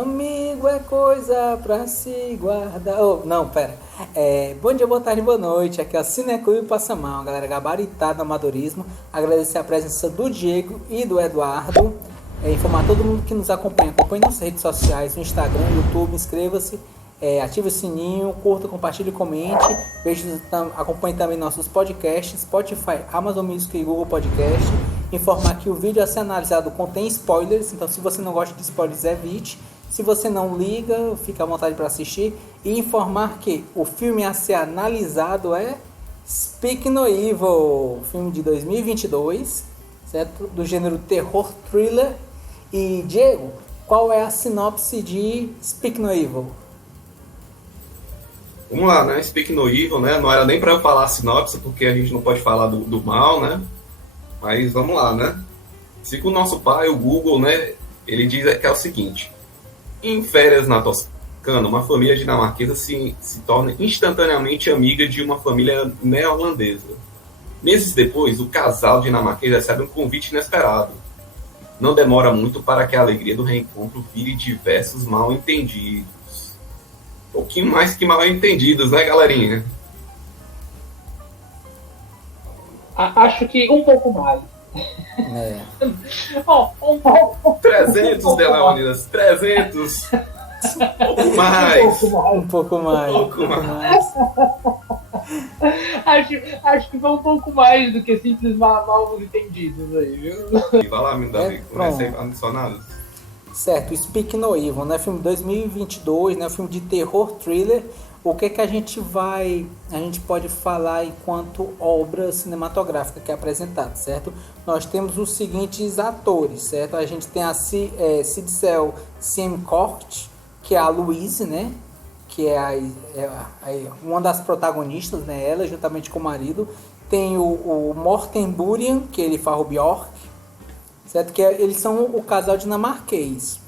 Amigo é coisa pra se guardar. Oh, não, pera. Bom dia, boa tarde, boa noite. Aqui é o Cineclube Passamão, galera gabaritada no amadorismo. Agradecer a presença do Diego e do Eduardo. Informar todo mundo que nos acompanha. Acompanhe nas redes sociais, no Instagram, YouTube, inscreva-se. Ative o sininho, curta, compartilhe e comente. Acompanhe também nossos podcasts, Spotify, Amazon Music e Google Podcast. Informar que o vídeo a ser analisado contém spoilers, então se você não gosta de spoilers, evite. Se você não liga, fica à vontade para assistir. E informar que o filme a ser analisado é Speak No Evil, filme de 2022, certo? Do gênero terror thriller. E Diego, qual é a sinopse de Speak No Evil? Vamos lá, né? Speak No Evil, né? Não era nem para eu falar a sinopse, porque a gente não pode falar do mal, né? Mas vamos lá, né? Segundo o nosso pai, o Google, né? Ele diz que é o seguinte: em férias na Toscana, uma família dinamarquesa se torna instantaneamente amiga de uma família neerlandesa. Meses depois, o casal dinamarquês recebe um convite inesperado. Não demora muito para que a alegria do reencontro vire diversos mal-entendidos. Um pouquinho mais que mal-entendidos, né, galerinha? Acho que um pouco mais. Um pouco. 300, Leônidas, 300. Um pouco mais. Acho que foi um pouco mais do que simples mal entendidos aí, viu? Vai lá, Davi, comecei a adicionar. Certo, Speak No Evil, né? Filme 2022, né? Filme de terror thriller. O que a gente pode falar enquanto obra cinematográfica que é apresentada, certo? Nós temos os seguintes atores, certo? A gente tem a Sissel Siem-Kort, que é a Louise, né? Que é uma das protagonistas, né? Ela juntamente com o marido. Tem o Morten Burian, que ele faz o Bjork, certo? Que eles são o casal dinamarquês.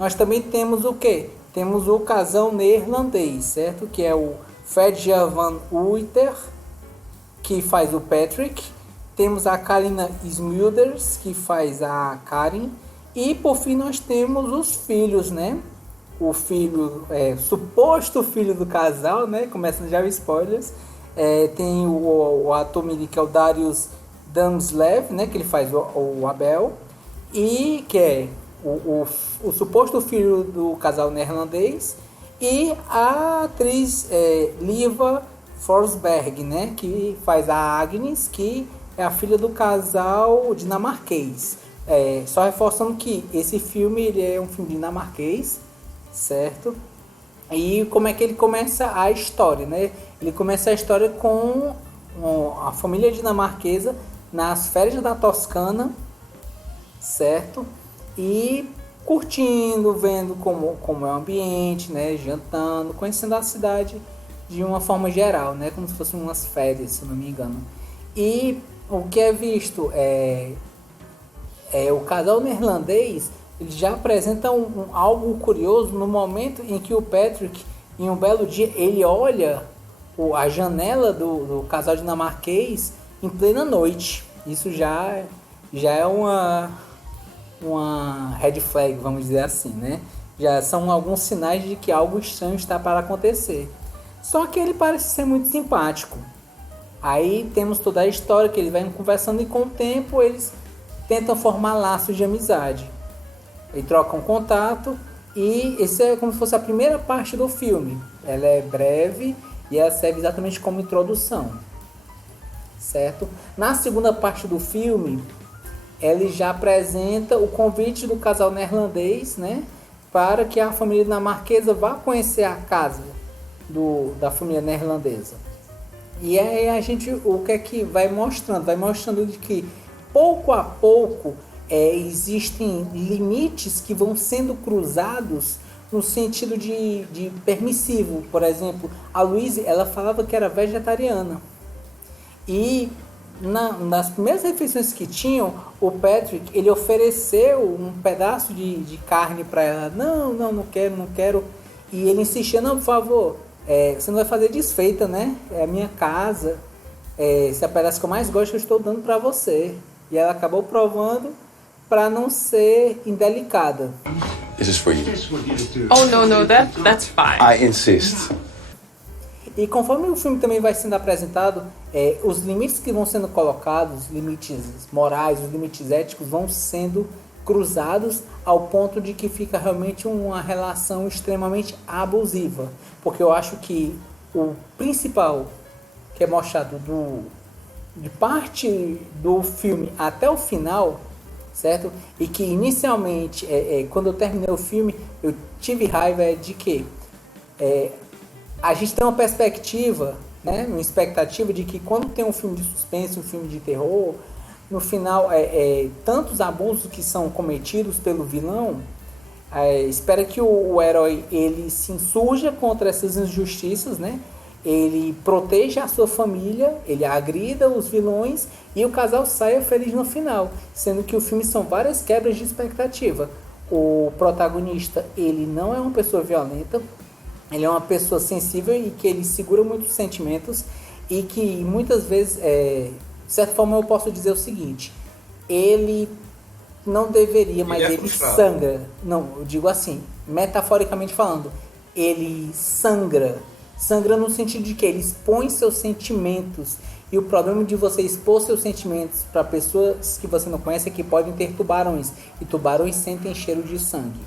Nós também temos o quê? Temos o casal neerlandês, certo? Que é o Fedja van Uiter, que faz o Patrick. Temos a Carina Smulders, que faz a Karin. E por fim nós temos os filhos, né? O filho, suposto filho do casal, né? Começando já os spoilers. Tem o ator menino, que é o Darius Damslev, né? Que ele faz o Abel. E que é o suposto filho do casal neerlandês. E a atriz Liva Forsberg, né? Que faz a Agnes, que é a filha do casal dinamarquês. Só reforçando que esse filme ele é um filme dinamarquês, certo? E como é que ele começa a história, né? Ele começa a história com a família dinamarquesa nas férias da Toscana, certo? E curtindo, vendo como é o ambiente, né? Jantando, conhecendo a cidade de uma forma geral, né? Como se fossem umas férias, se não me engano. E o que é visto o casal neerlandês, ele já apresenta algo curioso no momento em que o Patrick, em um belo dia, ele olha a janela do casal dinamarquês em plena noite. Isso já é uma red flag, vamos dizer assim, né? Já são alguns sinais de que algo estranho está para acontecer. Só que ele parece ser muito simpático. Aí temos toda a história que ele vai conversando e com o tempo eles tentam formar laços de amizade. E trocam contato e esse é como se fosse a primeira parte do filme. Ela é breve e ela serve exatamente como introdução, certo? Na segunda parte do filme, ele já apresenta o convite do casal neerlandês, né, para que a família dinamarquesa vá conhecer a casa da família neerlandesa. E aí o que é que vai mostrando? Vai mostrando de que pouco a pouco existem limites que vão sendo cruzados no sentido de permissivo. Por exemplo, a Louise, ela falava que era vegetariana. E nas primeiras refeições que tinham, o Patrick, ele ofereceu um pedaço de carne para ela. Não quero. E ele insistia, não, por favor, você não vai fazer desfeita, né? É a minha casa. Esse é o pedaço que eu mais gosto, eu estou dando para você. E ela acabou provando para não ser indelicada. This is for you. Oh, no, that's fine. I insist. E conforme o filme também vai sendo apresentado, os limites que vão sendo colocados, os limites morais, os limites éticos, vão sendo cruzados ao ponto de que fica realmente uma relação extremamente abusiva. Porque eu acho que o principal que é mostrado de parte do filme até o final, certo? E que inicialmente, quando eu terminei o filme, eu tive raiva de que a gente tem uma perspectiva, né, uma expectativa de que quando tem um filme de suspense, um filme de terror, no final, tantos abusos que são cometidos pelo vilão, espera que o herói ele se insurja contra essas injustiças, né? Ele proteja a sua família, ele agrida os vilões e o casal saia feliz no final, sendo que o filme são várias quebras de expectativa. O protagonista, ele não é uma pessoa violenta, ele é uma pessoa sensível e que ele segura muitos sentimentos e que muitas vezes, de certa forma eu posso dizer o seguinte, ele não deveria, mas ele sangra. Não, eu digo assim, metaforicamente falando, ele sangra no sentido de que ele expõe seus sentimentos. E o problema de você expor seus sentimentos para pessoas que você não conhece é que podem ter tubarões. E tubarões sentem cheiro de sangue.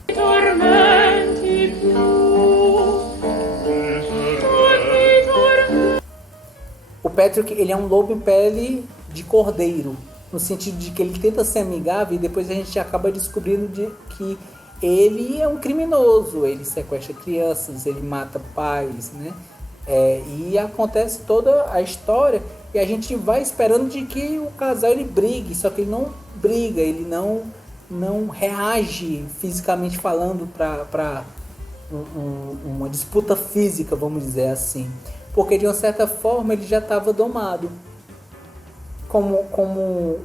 O Patrick, ele é um lobo em pele de cordeiro. No sentido de que ele tenta ser amigável e depois a gente acaba descobrindo que ele é um criminoso, ele sequestra crianças, ele mata pais, né? E acontece toda a história e a gente vai esperando de que o casal ele brigue, só que ele não briga, ele não reage fisicamente falando para uma disputa física, vamos dizer assim, porque de uma certa forma ele já estava domado. Como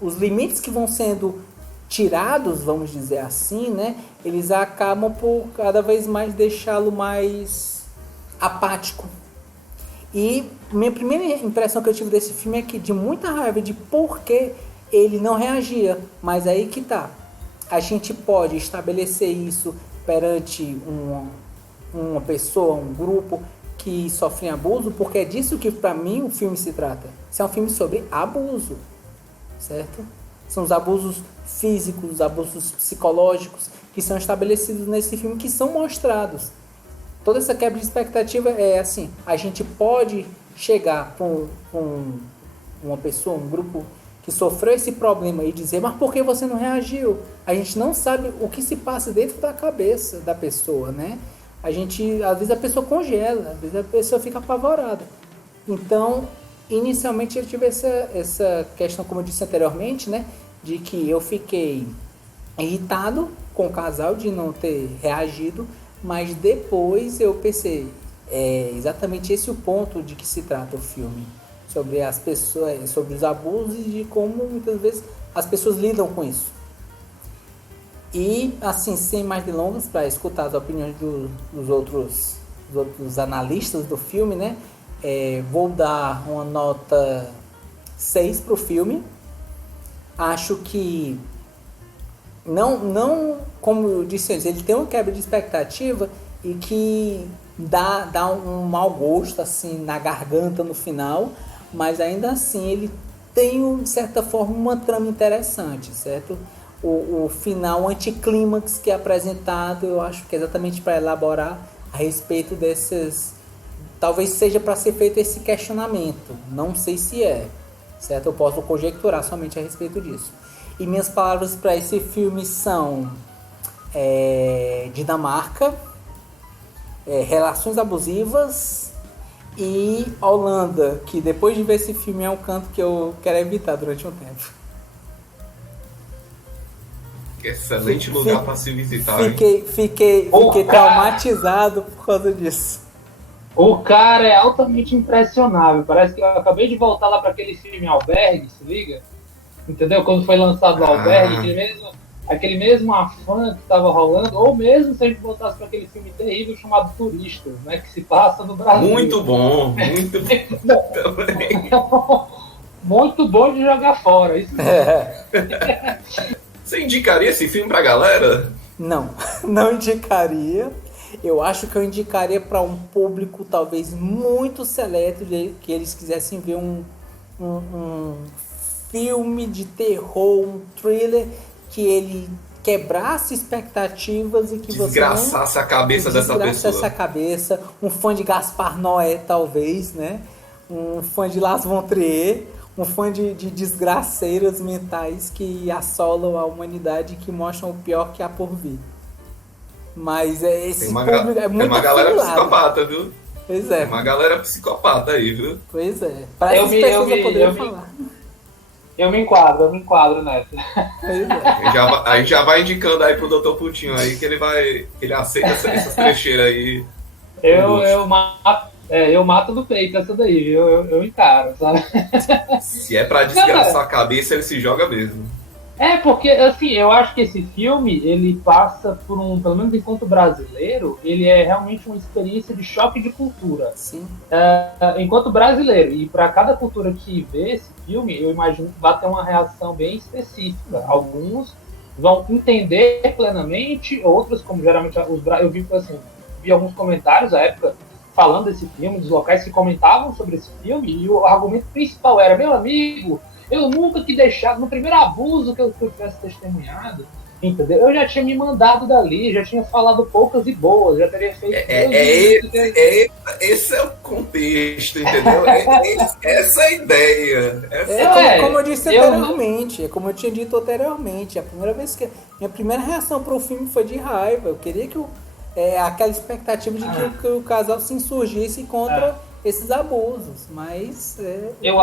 os limites que vão sendo tirados, vamos dizer assim, né? Eles acabam por cada vez mais deixá-lo mais apático. E minha primeira impressão que eu tive desse filme é que de muita raiva de por que ele não reagia. Mas aí que tá. A gente pode estabelecer isso perante uma pessoa, um grupo que sofrem abuso, porque é disso que para mim o filme se trata. Isso é um filme sobre abuso, certo? São os abusos físicos, os abusos psicológicos que são estabelecidos nesse filme, que são mostrados. Toda essa quebra de expectativa é assim, a gente pode chegar com uma pessoa, um grupo que sofreu esse problema e dizer, mas por que você não reagiu? A gente não sabe o que se passa dentro da cabeça da pessoa, né? Às vezes a pessoa congela, às vezes a pessoa fica apavorada. Então, inicialmente eu tive essa questão, como eu disse anteriormente, né? De que eu fiquei irritado com o casal de não ter reagido, mas depois eu pensei, exatamente esse o ponto de que se trata o filme. Sobre as pessoas, sobre os abusos e de como muitas vezes as pessoas lidam com isso. E, assim, sem mais delongas, para escutar as opiniões dos outros analistas do filme, né? Vou dar uma nota 6 para o filme. Acho que, não como eu disse antes, ele tem uma quebra de expectativa e que dá um mau gosto, assim, na garganta no final, mas ainda assim ele tem, de certa forma, uma trama interessante, certo? O final anticlímax que é apresentado, eu acho que é exatamente para elaborar a respeito desses... Talvez seja para ser feito esse questionamento. Não sei se certo? Eu posso conjecturar somente a respeito disso. E minhas palavras para esse filme são Dinamarca, relações abusivas e Holanda, que depois de ver esse filme é um canto que eu quero evitar durante um tempo. Excelente lugar para se visitar. Fiquei traumatizado por causa disso. O cara é altamente impressionável. Parece que eu acabei de voltar lá para aquele filme Albergue, se liga? Entendeu? Quando foi lançado o Albergue, aquele mesmo afã que estava rolando, ou mesmo se a gente voltasse para aquele filme terrível chamado Turistas, né? Que se passa no Brasil. Muito bom. Muito bom de jogar fora. Isso Você indicaria esse filme pra galera? Não, não indicaria. Eu acho que eu indicaria para um público talvez muito seleto, que eles quisessem ver um filme de terror, um thriller que ele quebrasse expectativas e que desgraçasse a cabeça dessa pessoa. Desgraçasse a cabeça. Um fã de Gaspar Noé, talvez, né? Um fã de Lars von Trier, um fã de desgraceiras mentais que assolam a humanidade e que mostram o pior que há por vir. Mas esse público é muito tem uma galera afilado. psicopata, viu? Pois é. Tem uma galera psicopata aí, viu? Pois é. Para essas pessoas eu poderia falar. Eu me enquadro nessa. Pois é. Aí já vai indicando aí pro Dr. Putinho aí que ele aceita essas trecheiras aí. Eu mato do peito essa daí, viu? Eu encaro, sabe? Se é pra desgraçar a cabeça, ele se joga mesmo. Porque, assim, eu acho que esse filme, ele passa por pelo menos enquanto brasileiro, ele é realmente uma experiência de choque de cultura. Sim. Enquanto brasileiro, e para cada cultura que vê esse filme, eu imagino que vai ter uma reação bem específica. Alguns vão entender plenamente, outros, como geralmente eu vi alguns comentários à época falando desse filme, dos locais que comentavam sobre esse filme, e o argumento principal era: meu amigo, eu nunca que deixava, no primeiro abuso que eu tivesse testemunhado, entendeu? Eu já tinha me mandado dali, já tinha falado poucas e boas, já teria feito... Esse é o contexto, entendeu? Essa é a ideia. Como eu disse anteriormente, como eu tinha dito anteriormente, a primeira vez que... Minha primeira reação para o filme foi de raiva. Eu queria que aquela expectativa de que o casal se insurgisse contra... esses abusos, mas... Eu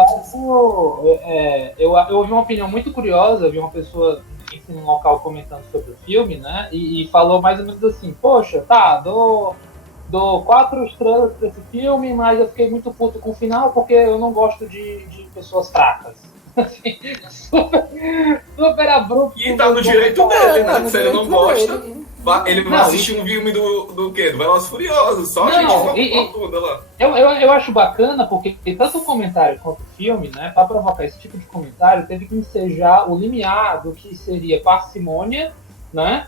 ouvi uma opinião muito curiosa, eu vi uma pessoa em um local comentando sobre o filme, né, e falou mais ou menos assim: poxa, dou 4 estrelas pra esse filme, mas eu fiquei muito puto com o final porque eu não gosto de pessoas fracas. Assim, super abrupto. E tá no direito dele, né? Se ele não gosta... Ele vai assistir um filme do quê? Do Velozes Furiosos, só a gente toda lá. Eu acho bacana porque tanto o comentário quanto o filme, né, para provocar esse tipo de comentário, teve que ensejar o limiar do que seria parcimônia, né?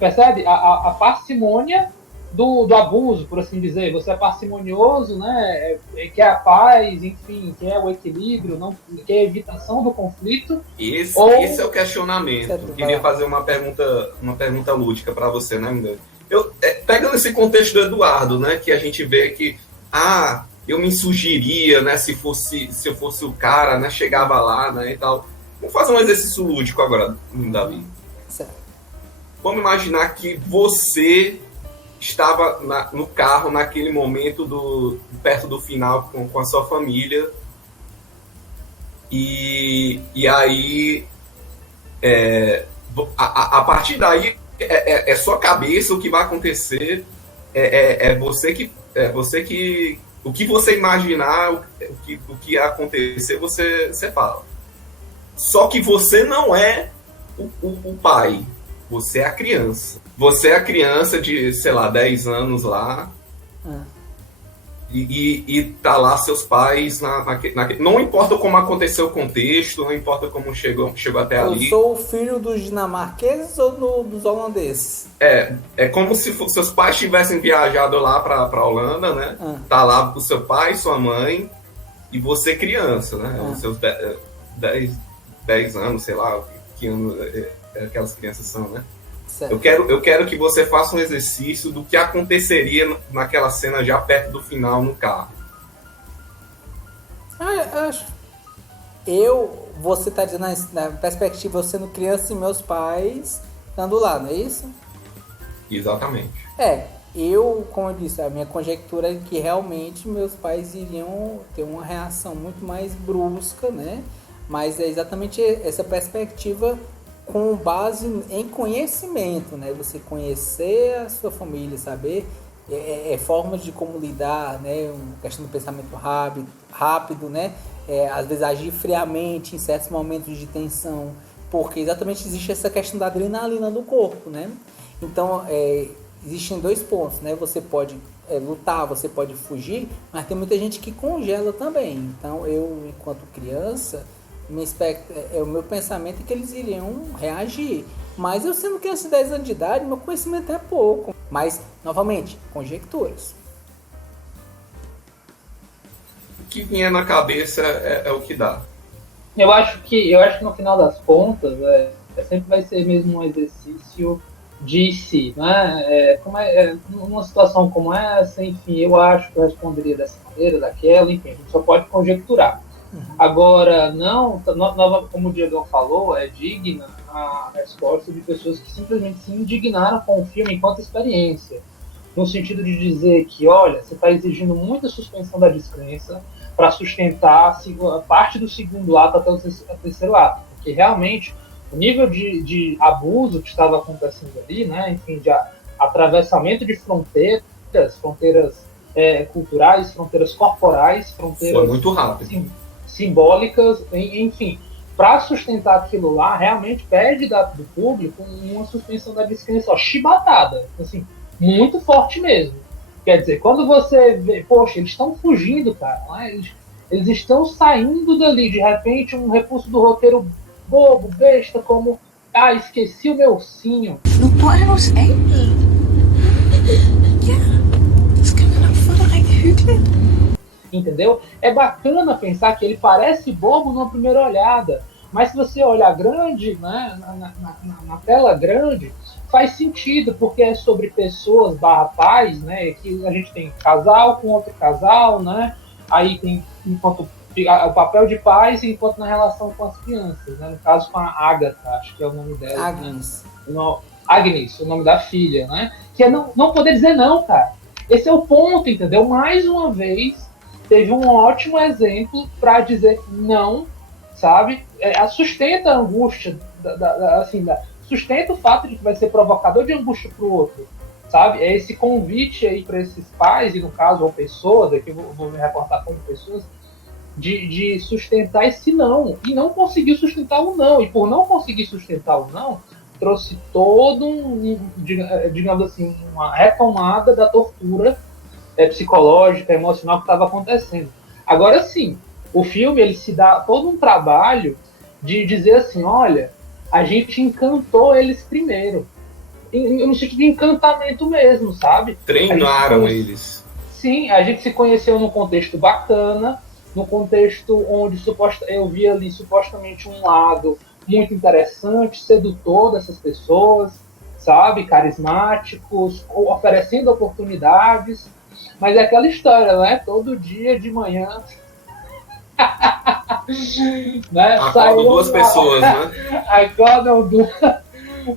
Percebe? A parcimônia do abuso, por assim dizer. Você é parcimonioso, né? Quer a paz, enfim, quer o equilíbrio, não quer a evitação do conflito. Esse é o questionamento. Queria fazer uma pergunta lúdica para você, né, Miguel? Pegando esse contexto do Eduardo, né, que a gente vê que eu me insurgiria, né, se eu fosse o cara, né, chegava lá, né, e tal. Vamos fazer um exercício lúdico agora, Davi. Certo. Vamos imaginar que você estava no carro naquele momento perto do final com a sua família e aí a partir daí é sua cabeça o que vai acontecer, você que o que você imaginar, o que acontecer, você fala. Só que você não é o pai, você é a criança. Você é a criança de, sei lá, 10 anos lá. E tá lá seus pais não importa como aconteceu o contexto, não importa como chegou até ali. Eu sou o filho dos dinamarqueses ou dos holandeses? É como se seus pais tivessem viajado lá pra Holanda, né? Tá lá o seu pai, sua mãe e você criança, né? Os seus 10 anos, sei lá, que ano aquelas crianças são, né? Eu quero que você faça um exercício do que aconteceria naquela cena já perto do final no carro. Você tá dizendo na perspectiva, eu sendo criança e meus pais estando lá, não é isso? Exatamente. Como eu disse, a minha conjectura é que realmente meus pais iriam ter uma reação muito mais brusca, né? Mas é exatamente essa perspectiva com base em conhecimento, né? Você conhecer a sua família, saber formas de como lidar, né? Questão do pensamento rápido, né? Às vezes agir friamente em certos momentos de tensão, porque exatamente existe essa questão da adrenalina do corpo, né? Então, existem 2 pontos, né? Você pode lutar, você pode fugir, mas tem muita gente que congela também. Então, eu, enquanto criança, o meu pensamento é que eles iriam reagir. Mas eu sendo criança de 10 anos de idade, meu conhecimento é pouco. Mas, novamente, conjecturas. O que vier na cabeça é o que dá. Eu acho que no final das contas, sempre vai ser mesmo um exercício de si, né? Numa situação como essa, enfim, eu acho que eu responderia dessa maneira, daquela, enfim, a gente só pode conjecturar. Agora, não, como o Diego falou, é digna a resposta de pessoas que simplesmente se indignaram com o filme enquanto experiência, no sentido de dizer que, olha, você está exigindo muita suspensão da descrença para sustentar a parte do segundo ato até o terceiro ato, porque realmente o nível de abuso que estava acontecendo ali, né, enfim, de atravessamento de fronteiras culturais, fronteiras corporais, fronteiras foi muito rápido. Simbólicas, enfim, para sustentar aquilo lá, realmente pede do público uma suspensão da descrença, chibatada, assim, muito forte mesmo. Quer dizer, quando você vê, poxa, eles estão fugindo, cara, né? Eles estão saindo dali, de repente, um recurso do roteiro bobo, besta, como, esqueci o meu ursinho. Look what I was saying. Yeah, it's coming up for like Hügel. Entendeu? É bacana pensar que ele parece bobo numa primeira olhada, mas se você olhar grande, né, na tela grande, faz sentido, porque é sobre pessoas pais, né, que a gente tem casal com outro casal, né, aí tem enquanto o papel de pais enquanto na relação com as crianças, né, no caso com a Agatha, acho que é o nome dela. Agnes. Né? Agnes, o nome da filha, né, que é não poder dizer não, cara. Esse é o ponto, entendeu? Mais uma vez, teve um ótimo exemplo para dizer não, sabe? Sustenta a angústia, sustenta o fato de que vai ser provocador de angústia para o outro, sabe? É esse convite aí para esses pais, e no caso, ou pessoas, aqui eu vou me reportar como pessoas, de sustentar esse não, e não conseguiu sustentar o não, e por não conseguir sustentar o não, trouxe todo digamos assim, uma retomada da tortura psicológica, emocional que estava acontecendo. Agora sim, o filme ele se dá todo um trabalho de dizer assim, olha, a gente encantou eles primeiro, no sentido de encantamento mesmo, sabe? Treinaram eles. Sim, a gente se conheceu num contexto bacana, num contexto onde eu via ali supostamente um lado muito interessante, sedutor dessas pessoas, sabe? Carismáticos, oferecendo oportunidades. Mas é aquela história, né? Todo dia de manhã. Né? Acordam duas pessoas, né? Acordam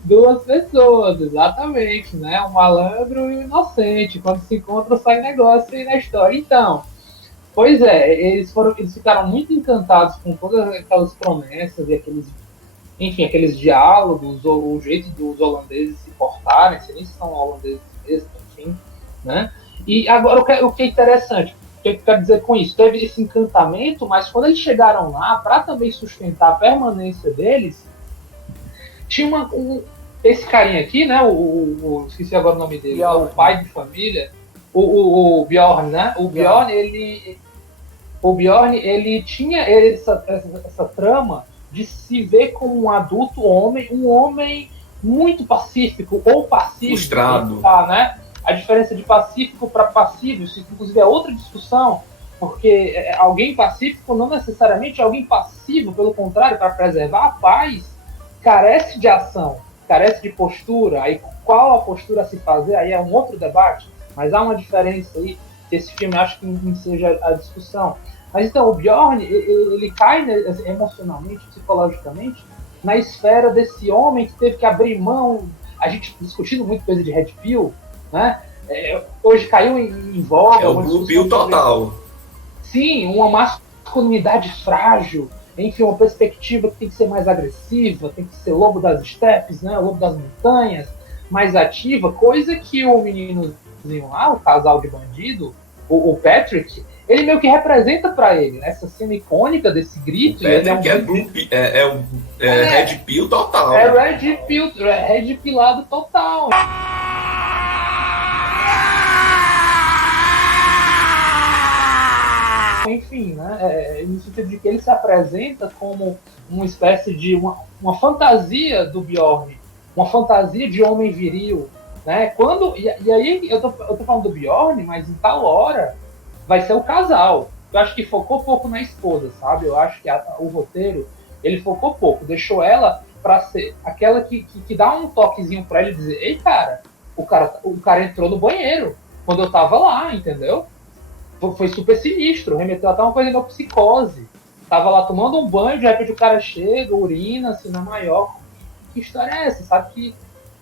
duas pessoas, exatamente, né? Um malandro e um inocente. Quando se encontram, sai negócio aí na história. Então, pois é, eles ficaram muito encantados com todas aquelas promessas e aqueles diálogos, o jeito dos holandeses se portarem, se nem são holandeses mesmo, enfim, né? E agora, o que é interessante, o que eu quero dizer com isso? Teve esse encantamento, mas quando eles chegaram lá, para também sustentar a permanência deles, tinha esse carinha aqui, né? Esqueci agora o nome dele, o pai de família, o Bjorn, né? O Bjorn, ele tinha essa trama de se ver como um adulto homem, um homem muito pacífico, ou passivo. Frustrado. Né? A diferença de pacífico para passivo, isso inclusive é outra discussão, porque alguém pacífico não necessariamente é alguém passivo, pelo contrário, para preservar a paz, carece de ação, carece de postura. Aí qual a postura a se fazer, aí é um outro debate, mas há uma diferença aí, que esse filme acho que enseja a discussão. Mas então, o Bjorn, ele cai emocionalmente, psicologicamente, na esfera desse homem que teve que abrir mão, a gente discutindo muito coisa de Red Pill, né? Hoje caiu em voga. É o Blue Pill total. Sim, uma masculinidade frágil, enfim, uma perspectiva que tem que ser mais agressiva, tem que ser lobo das estepes, né? Lobo das montanhas, mais ativa, coisa que o meninozinho lá, o casal de bandido, o Patrick, ele meio que representa pra ele, né? Essa cena icônica desse grito. Ele é Red Pill total. Red Pillado total. Enfim, né? No sentido de que ele se apresenta como uma espécie de uma fantasia do Bjorn, uma fantasia de homem viril, né? E aí eu tô falando do Bjorn, mas em tal hora vai ser o casal. Eu acho que focou pouco na esposa, sabe? Eu acho que o roteiro, ele focou pouco, deixou ela pra ser aquela que dá um toquezinho pra ele dizer, ei, o cara entrou no banheiro quando eu tava lá, entendeu? Foi super sinistro, remeteu até uma coisa da psicose. Tava lá tomando um banho, de repente o cara chega, urina, assim, na maior. Que história é essa? Sabe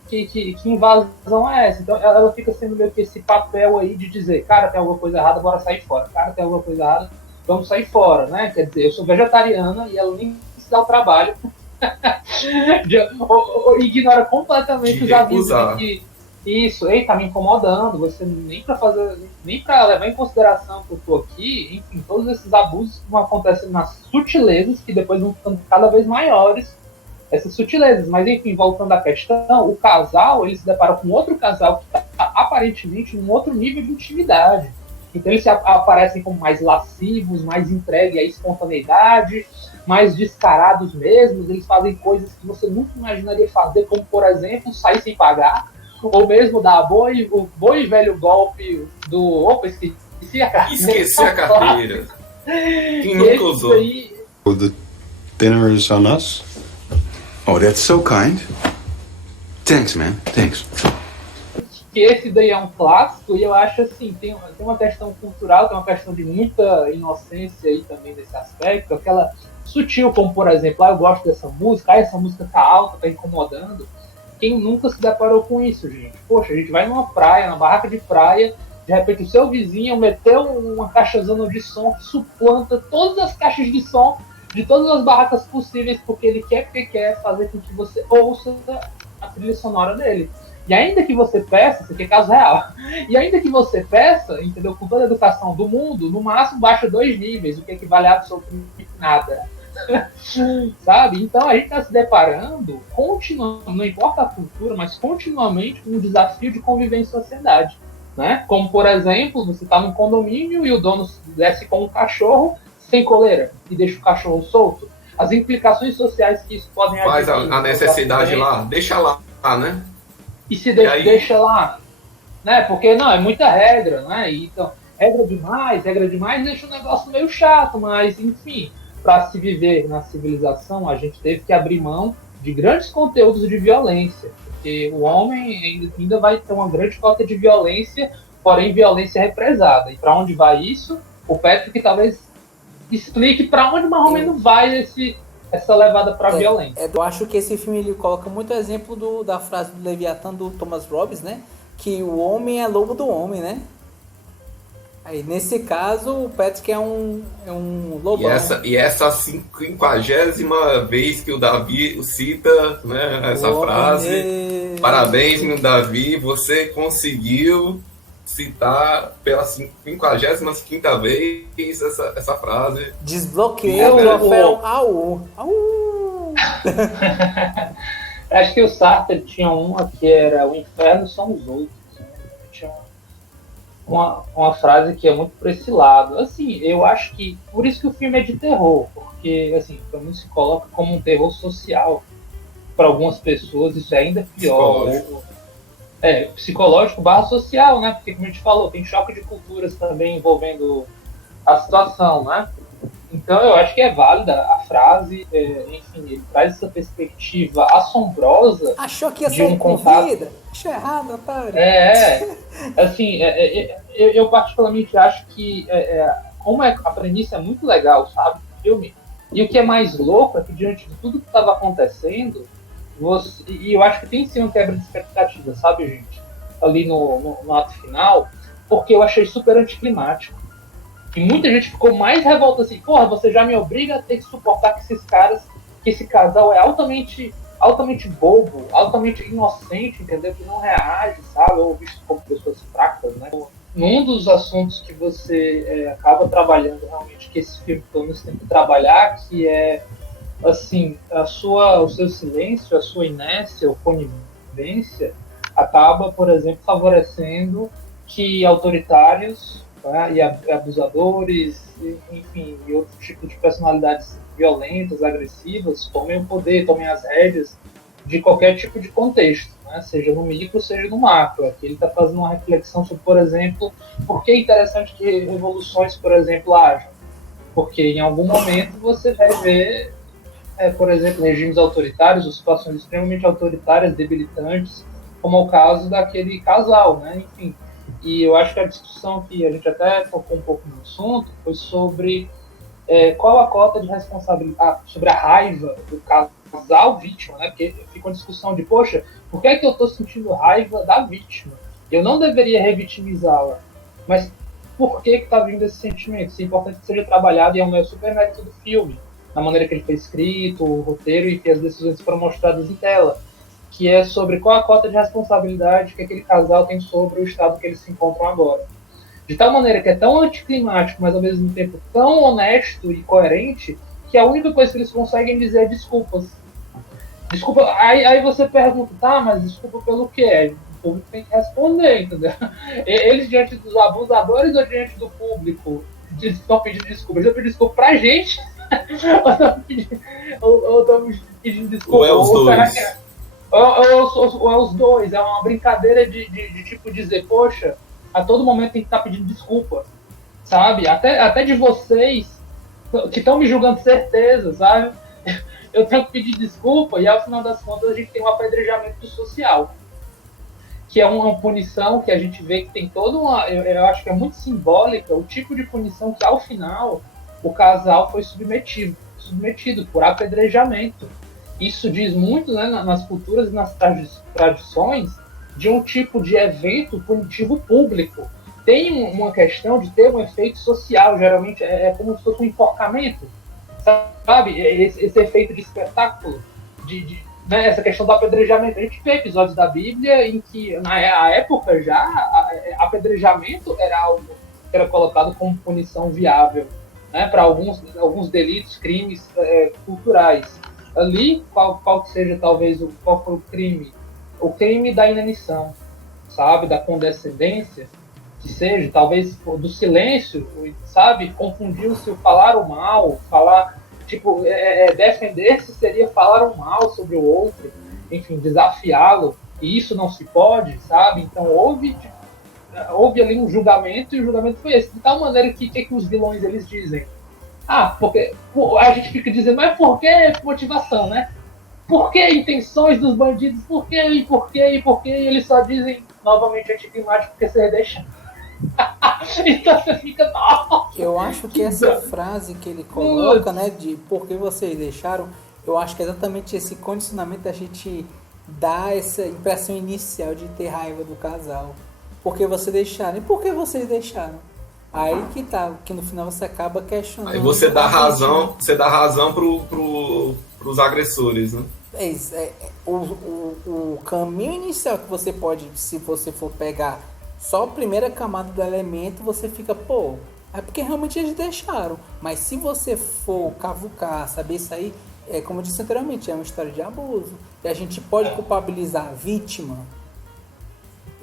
que invasão é essa? Então ela fica sendo meio que esse papel aí de dizer, cara, tem alguma coisa errada, bora sair fora. Cara, tem alguma coisa errada, vamos sair fora, né? Quer dizer, eu sou vegetariana e ela nem se dá o trabalho. Ignora completamente os avisos de que isso, ei, tá me incomodando, você nem pra levar em consideração que eu tô aqui, enfim, todos esses abusos que vão acontecendo nas sutilezas que depois vão ficando cada vez maiores, essas sutilezas. Mas enfim, voltando à questão, o casal, ele se depara com outro casal que está aparentemente num outro nível de intimidade. Então eles aparecem como mais lascivos, mais entregues à espontaneidade, mais descarados mesmos, eles fazem coisas que você nunca imaginaria fazer, como por exemplo, sair sem pagar, ou mesmo dar o bom e velho golpe do opa, esqueci a carteira. Esqueci a carteira. Quem nunca usou? Aí... The dinner is on us. Oh, that's so kind. Thanks, man. Thanks. Que esse daí é um clássico, e eu acho assim, tem uma questão cultural, tem uma questão de muita inocência aí também nesse aspecto, aquela sutil, como por exemplo, eu gosto dessa música, essa música tá alta, tá incomodando. Quem nunca se deparou com isso, gente? Poxa, a gente vai numa praia, na barraca de praia, de repente o seu vizinho meteu uma caixazona de som que suplanta todas as caixas de som de todas as barracas possíveis, porque ele quer fazer com que você ouça a trilha sonora dele. E ainda que você peça, isso aqui é caso real, e ainda que você peça, entendeu, com toda a educação do mundo, no máximo baixa 2 níveis, o que equivale a absolutamente nada. Sabe? Então a gente está se deparando, não importa a cultura, mas continuamente com um desafio de convivência em sociedade. Né? Como, por exemplo, você está num condomínio e o dono desce com um cachorro sem coleira e deixa o cachorro solto. As implicações sociais que isso podem faz a necessidade lá, deixa lá, né? E se deixa lá, né? Porque não, é muita regra, né? Então, regra demais deixa o negócio meio chato, mas enfim, para se viver na civilização, a gente teve que abrir mão de grandes conteúdos de violência, porque o homem ainda vai ter uma grande falta de violência, porém violência represada. E para onde vai isso? O Patrick talvez explique para onde mais ou menos vai essa levada para violência. Eu acho que esse filme ele coloca muito exemplo da frase do Leviatã do Thomas Robbins, né? Que o homem é lobo do homem, né? Aí, nesse caso, o Patrick é um lobão. E essa 50ª vez que o Davi cita, né, essa frase. Parabéns, meu Davi, você conseguiu citar pela 55ª vez essa frase. Desbloqueou o troféu AU. Acho que o Sartre tinha uma que era o inferno são os outros. Tinha uma frase que é muito por esse lado. Assim, eu acho que por isso que o filme é de terror, porque assim, para mim se coloca como um terror social. Para algumas pessoas isso é ainda pior. Psicológico barra social, né? Porque como a gente falou, tem choque de culturas também envolvendo a situação, né? Então eu acho que é válida a frase, enfim, ele traz essa perspectiva assombrosa. Achou que ia sair com vida? Achou errado, otário. Assim, eu particularmente acho que como a premissa é muito legal, sabe, do filme, e o que é mais louco é que diante de tudo que estava acontecendo, e eu acho que tem sim uma quebra de expectativa, sabe, gente, ali no ato final, porque eu achei super anticlimático. E muita gente ficou mais revolta assim, porra, você já me obriga a ter que suportar que esse casal é altamente bobo, altamente inocente, entendeu? Que não reage, sabe? Ou visto como pessoas fracas, né? Num dos assuntos que você acaba trabalhando realmente, que esse filme pelo menos tem que trabalhar, que é, assim, o seu silêncio, a sua inércia ou conivência, acaba, por exemplo, favorecendo que autoritários, né, e abusadores, enfim, e outro tipo de personalidades violentas, agressivas, tomem o poder, tomem as rédeas de qualquer tipo de contexto, né? Seja no micro, seja no macro. Aqui ele está fazendo uma reflexão sobre, por exemplo, por que é interessante que revoluções, por exemplo, hajam. Porque em algum momento você vai ver, por exemplo, regimes autoritários ou situações extremamente autoritárias, debilitantes, como é o caso daquele casal, né? Enfim. E eu acho que a discussão que a gente até tocou um pouco no assunto foi sobre qual a cota de responsabilidade, sobre a raiva do casal vítima, né? Porque fica uma discussão de, poxa, por que é que eu estou sentindo raiva da vítima? Eu não deveria revitimizá-la, mas por que está vindo esse sentimento? Isso é importante que seja trabalhado e é um super mérito do filme, na maneira que ele foi escrito, o roteiro e que as decisões foram mostradas em tela, que é sobre qual a cota de responsabilidade que aquele casal tem sobre o estado que eles se encontram agora. De tal maneira que é tão anticlimático, mas ao mesmo tempo tão honesto e coerente, que a única coisa que eles conseguem dizer é desculpas. Desculpa, aí você pergunta, tá, mas desculpa pelo quê? O público tem que responder, entendeu? Eles diante dos abusadores ou diante do público estão pedindo desculpa? Eles estão pedindo desculpa pra gente? ou estão pedindo desculpa? Ou é os dois? Ou é os dois? É uma brincadeira de tipo dizer, poxa, a todo momento tem que estar pedindo desculpa, sabe? Até de vocês que estão me julgando certeza, sabe? Eu tenho que pedir desculpa e ao final das contas a gente tem um apedrejamento social, que é uma punição que a gente vê que tem toda uma... Eu acho que é muito simbólica o tipo de punição que ao final o casal foi submetido por apedrejamento. Isso diz muito, né, nas culturas e nas tradições de um tipo de evento punitivo público. Tem uma questão de ter um efeito social, geralmente é como se fosse um enforcamento, sabe? Esse efeito de espetáculo, né, essa questão do apedrejamento. A gente vê episódios da Bíblia em que, na época já, apedrejamento era algo que era colocado como punição viável, né, para alguns delitos, crimes culturais. Ali, qual que seja talvez qual foi o crime? O crime da inanição, sabe? Da condescendência, que seja, talvez do silêncio, sabe? Confundiu-se o falar o mal, tipo, defender-se seria falar o mal sobre o outro, enfim, desafiá-lo, e isso não se pode, sabe? Então houve ali um julgamento, e o julgamento foi esse. De tal maneira que os vilões eles dizem, porque a gente fica dizendo, mas por que motivação, né? Por que intenções dos bandidos? Por que? E eles só dizem novamente anticlimático porque você deixa. Então você fica... Eu acho que essa frase que ele coloca, né, de por que vocês deixaram, eu acho que é exatamente esse condicionamento da gente dar essa impressão inicial de ter raiva do casal. Por que vocês deixaram? E por que vocês deixaram? Aí que no final você acaba questionando. Aí você dá razão pros agressores, né? O caminho inicial que você pode, se você for pegar só a primeira camada do elemento, você fica, é porque realmente eles deixaram. Mas se você for cavucar, saber isso aí, como eu disse anteriormente, é uma história de abuso. E a gente pode culpabilizar a vítima.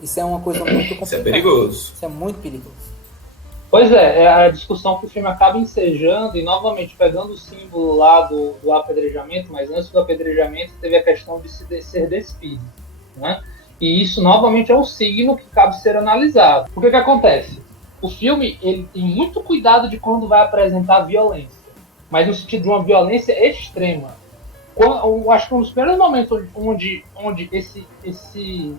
Isso é uma coisa muito complicada. Isso é perigoso. Isso é muito perigoso. Pois é a discussão que o filme acaba ensejando e novamente pegando o símbolo lá do apedrejamento, mas antes do apedrejamento teve a questão de ser despido, né? E isso novamente é um signo que cabe ser analisado. O que acontece? O filme ele tem muito cuidado de quando vai apresentar violência, mas no sentido de uma violência extrema. Eu acho que um dos primeiros momentos onde esse que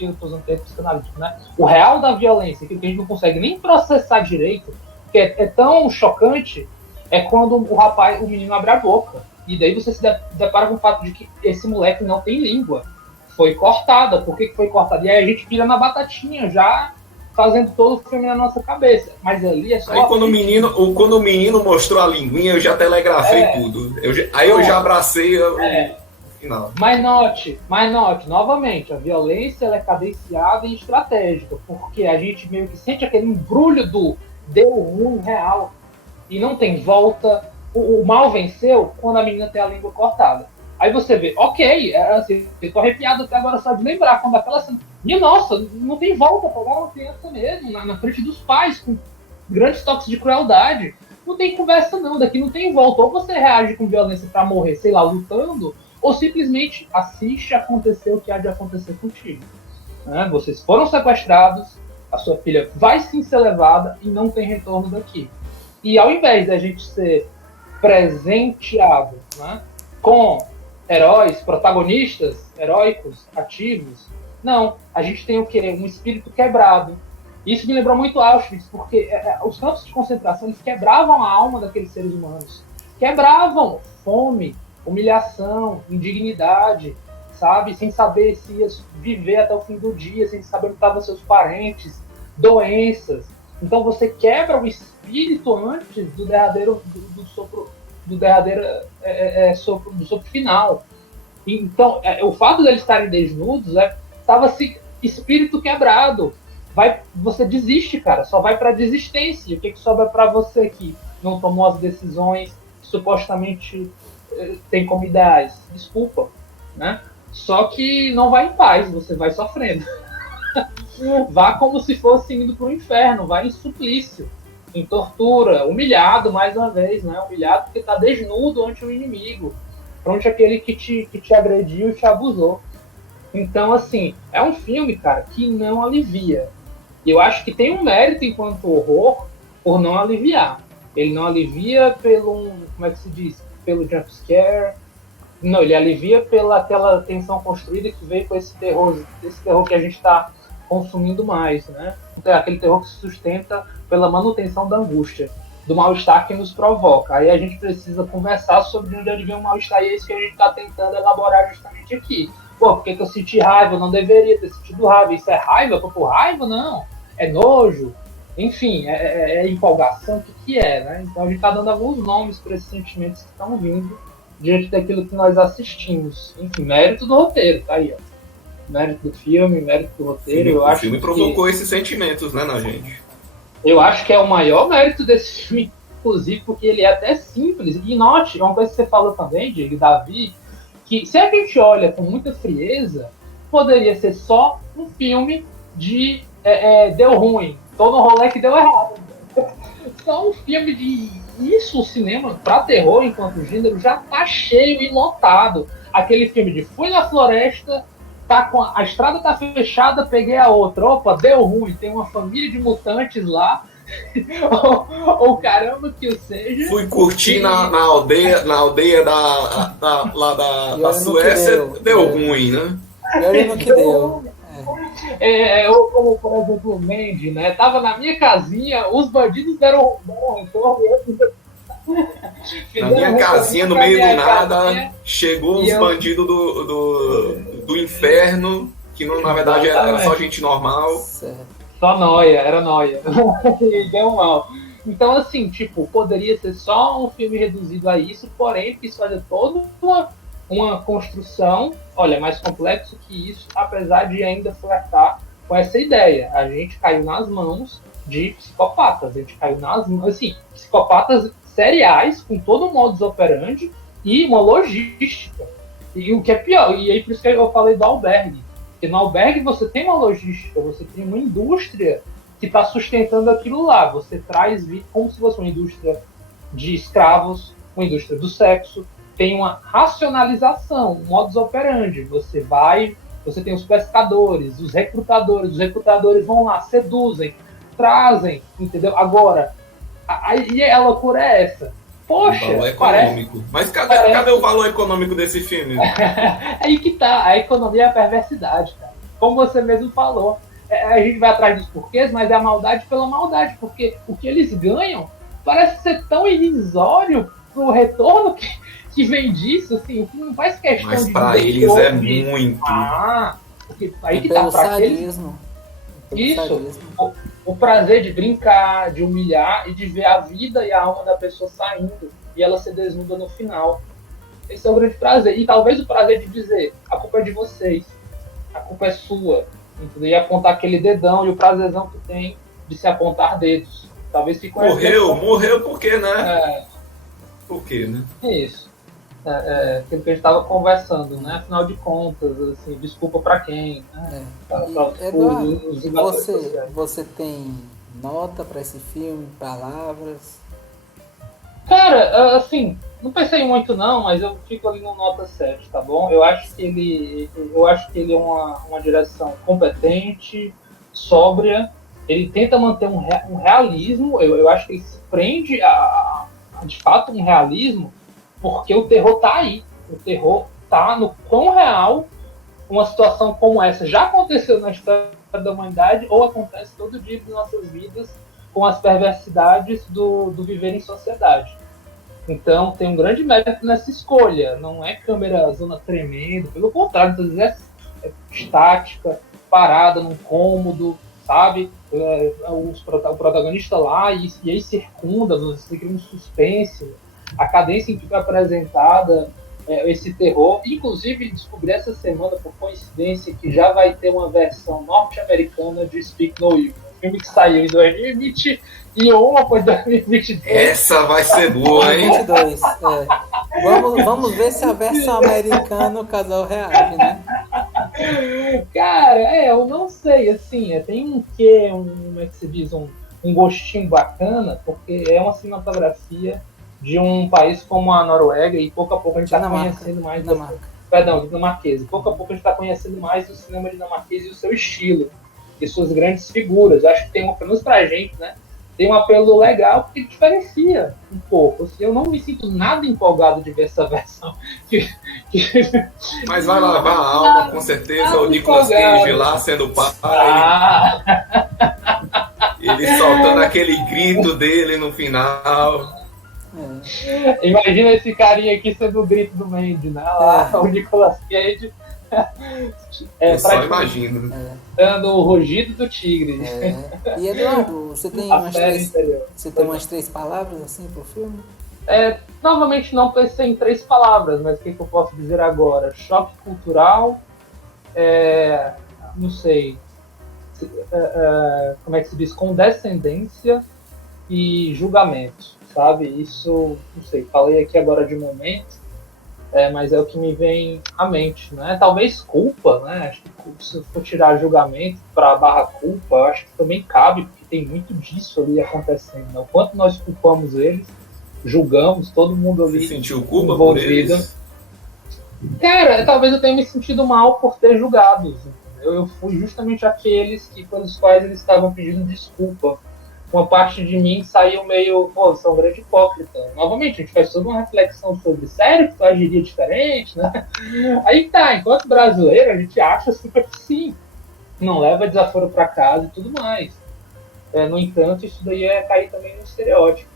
eu estou usando termo psicanalítico, né? O real da violência, que a gente não consegue nem processar direito, que é tão chocante, é quando o menino abre a boca. E daí você se depara com o fato de que esse moleque não tem língua. Foi cortada. Por que foi cortada? E aí a gente vira na batatinha, já fazendo todo o filme na nossa cabeça. Mas ali é só... Aí quando o menino mostrou a linguinha, eu já telegrafei tudo. Eu já abracei o final. Mas note, novamente, a violência ela é cadenciada e estratégica, porque a gente meio que sente aquele embrulho do deu ruim real e não tem volta. O mal venceu quando a menina tem a língua cortada. Aí você vê, assim, eu tô arrepiado até agora só de lembrar, quando aquela cena... E nossa, não tem volta, pegar uma criança mesmo, na frente dos pais, com grandes toques de crueldade. Não tem conversa não, daqui não tem volta. Ou você reage com violência pra morrer, sei lá, lutando, ou simplesmente assiste acontecer o que há de acontecer contigo. Né? Vocês foram sequestrados, a sua filha vai sim ser levada e não tem retorno daqui. E ao invés da gente ser presenteado, né, com heróis, protagonistas heróicos, ativos, não, a gente tem o quê? Um espírito quebrado. Isso me lembrou muito Auschwitz, porque os campos de concentração eles quebravam a alma daqueles seres humanos. Quebravam fome, humilhação, indignidade, sabe? Sem saber se ia viver até o fim do dia, sem saber onde estavam seus parentes, doenças. Então você quebra o espírito antes do derradeiro do sopro, do derradeiro do sopro final. Então, o fato deles estarem desnudos estava espírito quebrado. Você desiste, cara. Só vai para desistência. E o que sobra para você que não tomou as decisões que supostamente tem como ideais? Desculpa, né? Só que não vai em paz, você vai sofrendo. Vá como se fosse indo para o inferno, vai em suplício, em tortura, humilhado mais uma vez, né? Humilhado porque está desnudo ante o inimigo, ante aquele que te agrediu e te abusou. Então, assim, é um filme, cara, que não alivia. E eu acho que tem um mérito enquanto horror por não aliviar. Ele não alivia como é que se diz? Pelo jumpscare. Não, ele alivia pela aquela tensão construída que veio com esse terror que a gente está consumindo mais, né? Aquele terror que se sustenta pela manutenção da angústia, do mal-estar que nos provoca. Aí a gente precisa conversar sobre onde vem o mal-estar, e é isso que a gente está tentando elaborar justamente aqui. Pô, por que eu senti raiva? Eu não deveria ter sentido raiva. Isso é raiva? Por raiva? Não. É nojo. Enfim, é empolgação. O que é, né? Então a gente está dando alguns nomes para esses sentimentos que estão vindo diante daquilo que nós assistimos. Enfim, mérito do roteiro, tá aí, ó. Mérito do filme, mérito do roteiro. O filme provocou esses sentimentos, né, na gente. Eu acho que é o maior mérito desse filme, inclusive, porque ele é até simples. E note, uma coisa que você falou também, Diego, Davi, que se a gente olha com muita frieza, poderia ser só um filme de deu ruim, tô no rolê que deu errado. Só um filme de isso, o cinema pra terror enquanto gênero já tá cheio e lotado. Aquele filme de fui na floresta, a estrada tá fechada, peguei a outra, opa, deu ruim, tem uma família de mutantes lá, ou caramba que o seja. Fui curtir na aldeia da Suécia, deu ruim, né? E olha no que deu. Ou como, por exemplo, o Mandy, né? Tava na minha casinha, os bandidos deram um retorno. Na minha casinha, no meio do nada, chegou os bandidos do inferno, que não, na verdade era só gente normal. Certo. Só nóia, era nóia. Deu mal. Então, assim, tipo, poderia ser só um filme reduzido a isso, porém, que isso olha toda uma construção, olha, mais complexo que isso, apesar de ainda flertar com essa ideia. A gente caiu nas mãos de psicopatas, a gente caiu nas mãos, assim, psicopatas seriais, com todo um modus operandi e uma logística. E o que é pior, e aí por isso que eu falei do albergue, porque no albergue você tem uma logística, você tem uma indústria que está sustentando aquilo lá, você traz como se fosse uma indústria de escravos, uma indústria do sexo, tem uma racionalização, um modus operandi, você tem os pescadores, os recrutadores vão lá, seduzem, trazem, entendeu? Agora, aí a loucura é essa. Poxa, valor econômico. Mas cadê o valor econômico desse filme? Aí que tá, a economia é a perversidade, cara. Como você mesmo falou. A gente vai atrás dos porquês, mas é a maldade pela maldade, porque o que eles ganham parece ser tão irrisório pro retorno que vem disso, assim, o que não faz questão mas de... Mas pra eles é muito. Porque aí que tá, pra eles... Isso, o prazer de brincar, de humilhar e de ver a vida e a alma da pessoa saindo e ela ser desnuda no final. Esse é o grande prazer. E talvez o prazer de dizer, a culpa é de vocês, a culpa é sua, entendeu? E apontar aquele dedão e o prazerzão que tem de se apontar dedos. Talvez fique morreu por quê, né? Por quê, né? Isso. Aquilo que a gente estava conversando, né? Afinal de contas, assim, desculpa para quem, né? Você tem nota para esse filme, palavras? Cara, assim, não pensei muito não, mas eu fico ali no nota 7, tá bom? Eu acho que ele é uma direção competente, sóbria, ele tenta manter um realismo, eu acho que ele se prende a, de fato, um realismo, porque o terror tá aí. O terror tá no quão real uma situação como essa já aconteceu na história da humanidade ou acontece todo dia de nossas vidas com as perversidades do viver em sociedade. Então tem um grande mérito nessa escolha. Não é câmera zona tremendo, pelo contrário, às vezes é estática, parada num cômodo, sabe? O protagonista lá e aí circunda, você cria um suspense, a cadência em que foi apresentada esse terror. Inclusive, descobri essa semana, por coincidência, que já vai ter uma versão norte-americana de Speak No Evil. Um filme que saiu em 2021 ou foi 2022. Essa vai ser boa, hein? 22, Vamos ver se a versão americana o casal reage, né? Cara, eu não sei, assim, tem um quê, como é que se diz, um gostinho bacana, porque é uma cinematografia de um país como a Noruega e pouco a pouco a gente está conhecendo mais dinamarquesa. Pouco a pouco a gente está conhecendo mais do cinema dinamarquês e o seu estilo e suas grandes figuras. Eu acho que tem um, pelo menos pra gente, né? Tem um apelo legal que diferencia um pouco. Assim, eu não me sinto nada empolgado de ver essa versão. Mas vai lavar a alma, com certeza, o Nicolas Cage lá sendo o pai. Ele soltando aquele grito dele no final. Imagina esse carinha aqui sendo o grito do Mandy, né? Lá, o Nicolas Cage. Eu só imagino. Dando o rugido do tigre. E Eduardo, você tem umas 3 palavras assim pro filme? Novamente não pensei em 3 palavras, mas o que eu posso dizer agora? Choque cultural, não sei, como é que se diz? Condescendência e julgamento, sabe? Isso, não sei, falei aqui agora de momento, mas é o que me vem à mente, né? Talvez culpa, né? Acho que se eu for tirar julgamento para barra culpa, eu acho que também cabe, porque tem muito disso ali acontecendo, né? O quanto nós culpamos eles, julgamos, todo mundo ali. Você sentiu culpa por eles? Cara, talvez eu tenha me sentido mal por ter julgado, entendeu? Eu fui justamente aqueles pelos quais eles estavam pedindo desculpa. Uma parte de mim saiu meio, você é um grande hipócrita. Novamente, a gente faz toda uma reflexão sobre, sério que tu agiria diferente, né? Aí tá, enquanto brasileiro, a gente acha super que sim. Não leva desaforo pra casa e tudo mais. No entanto, isso daí é cair também no estereótipo.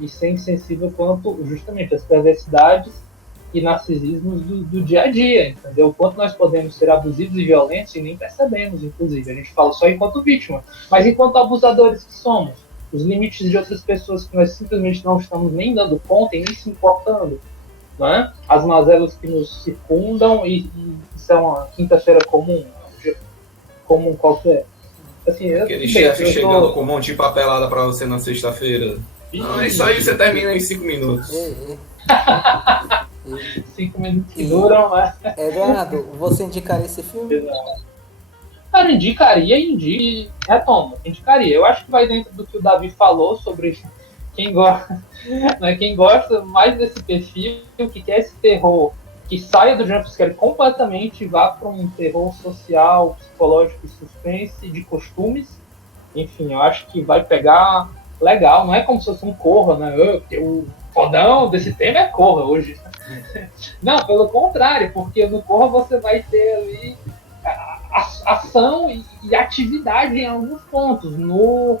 E ser insensível quanto, justamente, as perversidades e narcisismos do dia a dia, entendeu? O quanto nós podemos ser abusivos e violentos e nem percebemos, inclusive. A gente fala só enquanto vítima. Mas enquanto abusadores que somos, os limites de outras pessoas que nós simplesmente não estamos nem dando conta e nem se importando, né? As mazelas que nos circundam e isso é uma quinta-feira comum, um dia comum qualquer. Assim, aquele chefe chegando com um monte de papelada pra você na sexta-feira. Não, isso aí você termina em 5 minutos. 5 minutos que duram, né? Eduardo, você indicaria esse filme? Cara, indicaria. Eu acho que vai dentro do que o Davi falou sobre quem gosta, né? Quem gosta mais desse perfil, que quer esse terror que saia do jumpscare completamente e vá para um terror social, psicológico e suspense de costumes. Enfim, eu acho que vai pegar legal. Não é como se fosse um Corra, né? O fodão desse tema é Corra hoje. Não, pelo contrário, porque no Corra você vai ter ali ação e atividade em alguns pontos. No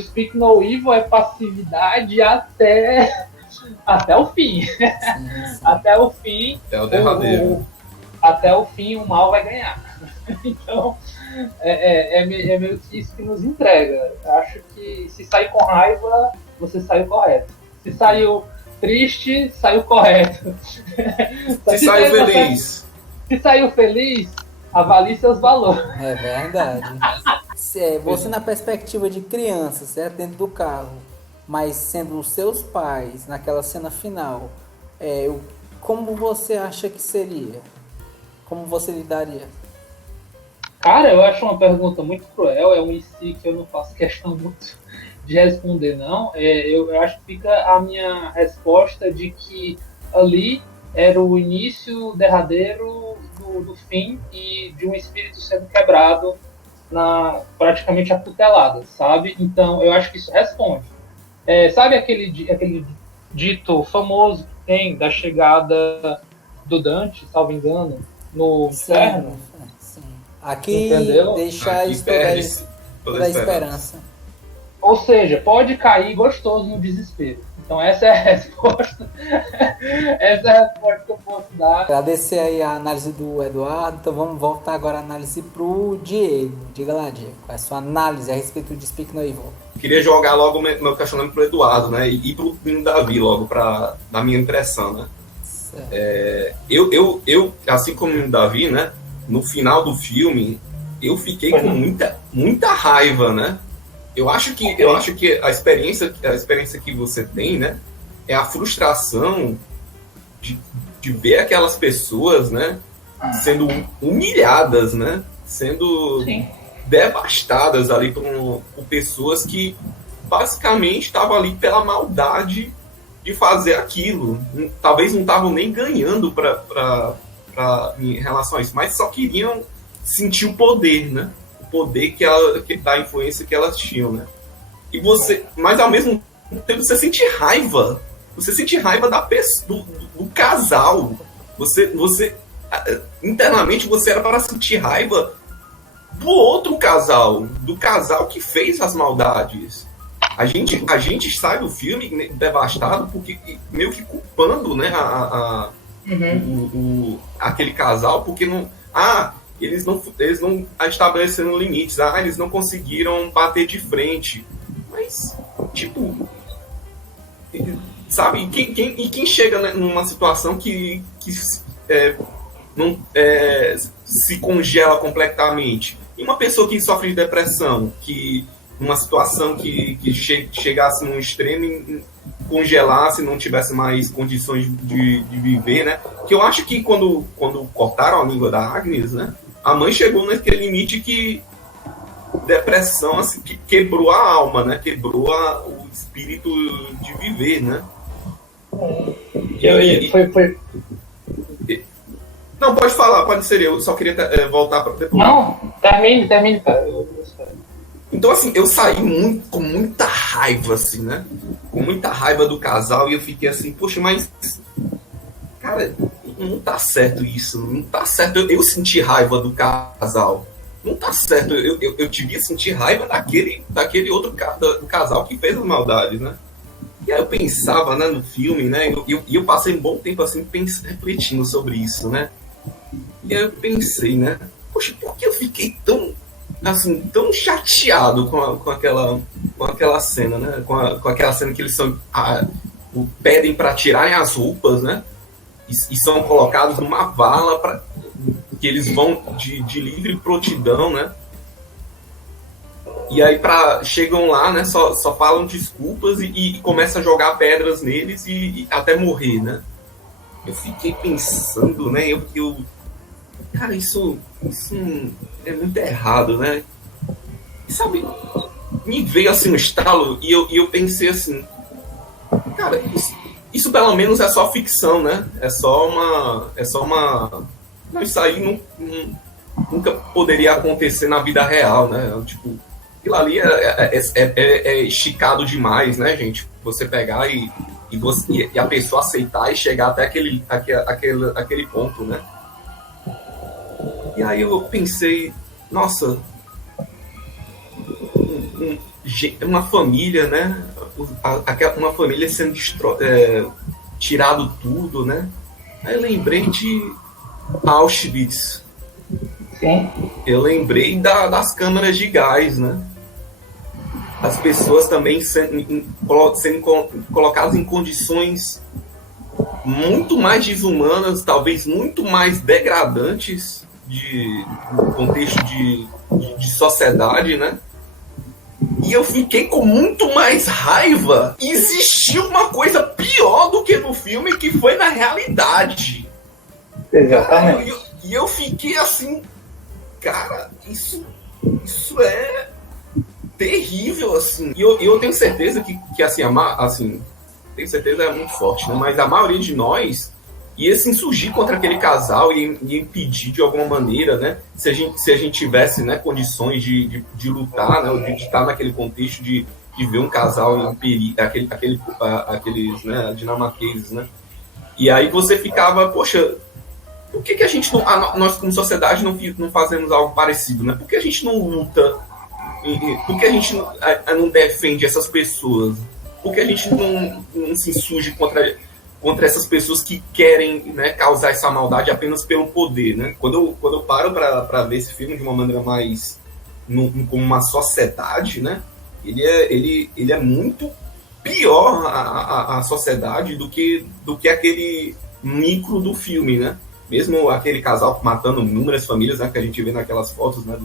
Speak No Evil é passividade até o fim. Sim. Até o fim. Até o derradeiro. Até o fim o mal vai ganhar. Então, é meio que isso que nos entrega. Acho que se sair com raiva, você saiu correto. Se saiu triste, saiu correto. Se saiu feliz. Se saiu feliz, avalie seus valores. É verdade. Você na perspectiva de criança, certo? Dentro do carro, mas sendo os seus pais, naquela cena final, como você acha que seria? Como você lidaria? Cara, eu acho uma pergunta muito cruel, é um IC que eu não faço questão muito de responder, não. Eu acho que fica a minha resposta de que ali era o início derradeiro do fim e de um espírito sendo quebrado praticamente acutelado, sabe? Então, eu acho que isso responde. Sabe aquele dito famoso que tem da chegada do Dante, salvo engano, no inferno? Sim. Aqui Entendeu? deixa Aqui isso perde toda a esperança. Ou seja, pode cair gostoso no desespero. Então essa é a resposta. Essa é a resposta que eu posso dar. Agradecer aí a análise do Eduardo. Então vamos voltar agora a análise pro Diego. Diga lá, Diego, qual é a sua análise a respeito de Speak No Evil? Queria jogar logo meu questionamento pro Eduardo, né? E pro menino Davi logo, da minha impressão, né? Eu, assim como o menino Davi, né? No final do filme, eu fiquei com muita raiva, né? Eu acho que a experiência que você tem, né? É a frustração de ver aquelas pessoas, né? Sendo humilhadas, né? Sendo devastadas ali por pessoas que basicamente estavam ali pela maldade de fazer aquilo. Talvez não estavam nem ganhando em relação a isso, mas só queriam sentir o poder, né? O poder da influência que elas tinham, né? Mas ao mesmo tempo você sente raiva. Você sente raiva do casal. Você internamente você era para sentir raiva do outro casal, do casal que fez as maldades. A gente sai do filme devastado porque meio que culpando, né, aquele casal porque eles não estabeleceram limites, eles não conseguiram bater de frente. Mas, tipo, sabe, quem chega numa situação que se congela completamente? E uma pessoa que sofre de depressão, que numa situação que chegasse num extremo e congelasse, não tivesse mais condições de viver, né? Que eu acho que quando cortaram a língua da Agnes, né? A mãe chegou naquele limite que depressão assim, que quebrou a alma, né? Quebrou o espírito de viver, né? Foi. Não, pode falar, pode ser. Eu só queria voltar para depois. Não, termine, cara. Então, assim, eu saí com muita raiva, assim, né? Com muita raiva do casal e eu fiquei assim, poxa, mas... Cara, não tá certo isso, não tá certo. Eu senti raiva do casal. Não tá certo, eu devia sentir raiva daquele outro do casal que fez as maldades, né? E aí eu pensava, né, no filme, né? E eu passei um bom tempo, assim, refletindo sobre isso, né? E aí eu pensei, né? Poxa, por que eu fiquei tão chateado com aquela cena, né? Com aquela cena que eles pedem para tirarem as roupas, né? E são colocados numa vala que eles vão de livre prontidão, né? E aí chegam lá, né? Só falam desculpas e começam a jogar pedras neles e até morrer, né? Eu fiquei pensando, né? Cara, isso é muito errado, né? E sabe, me veio assim um estalo e eu pensei assim, cara, isso pelo menos é só ficção, né? É só uma... Não, isso aí nunca poderia acontecer na vida real, né? Tipo, aquilo ali é esticado demais, né, gente? Você pegar e a pessoa aceitar e chegar até aquele ponto, né? E aí eu pensei, nossa, uma família, né? Uma família sendo tirado tudo, né? Aí eu lembrei de Auschwitz. Sim. Eu lembrei das câmaras de gás, né? As pessoas também sendo colocadas em condições muito mais desumanas, talvez muito mais degradantes no contexto de sociedade, né? E eu fiquei com muito mais raiva. Existiu uma coisa pior do que no filme, que foi na realidade. Exatamente. E eu fiquei assim, cara, isso é terrível, assim. E eu tenho certeza que assim, assim, tenho certeza é muito forte, né? Mas a maioria de nós ia se insurgir contra aquele casal e ia impedir de alguma maneira, né? Se a gente tivesse, né, condições de lutar, né? Ou de estar naquele contexto de ver um casal em perigo, aqueles, né, dinamarqueses, né? E aí você ficava, poxa, por que a gente não, nós como sociedade não fazemos algo parecido, né? Por que a gente não luta? Por que a gente não defende essas pessoas? Por que a gente não se insurge contra essas pessoas que querem, né, causar essa maldade apenas pelo poder, né? Quando eu paro para ver esse filme de uma maneira mais como uma sociedade, né? Ele é muito pior a sociedade do que aquele micro do filme, né? Mesmo aquele casal matando inúmeras famílias, né, que a gente vê naquelas fotos, né,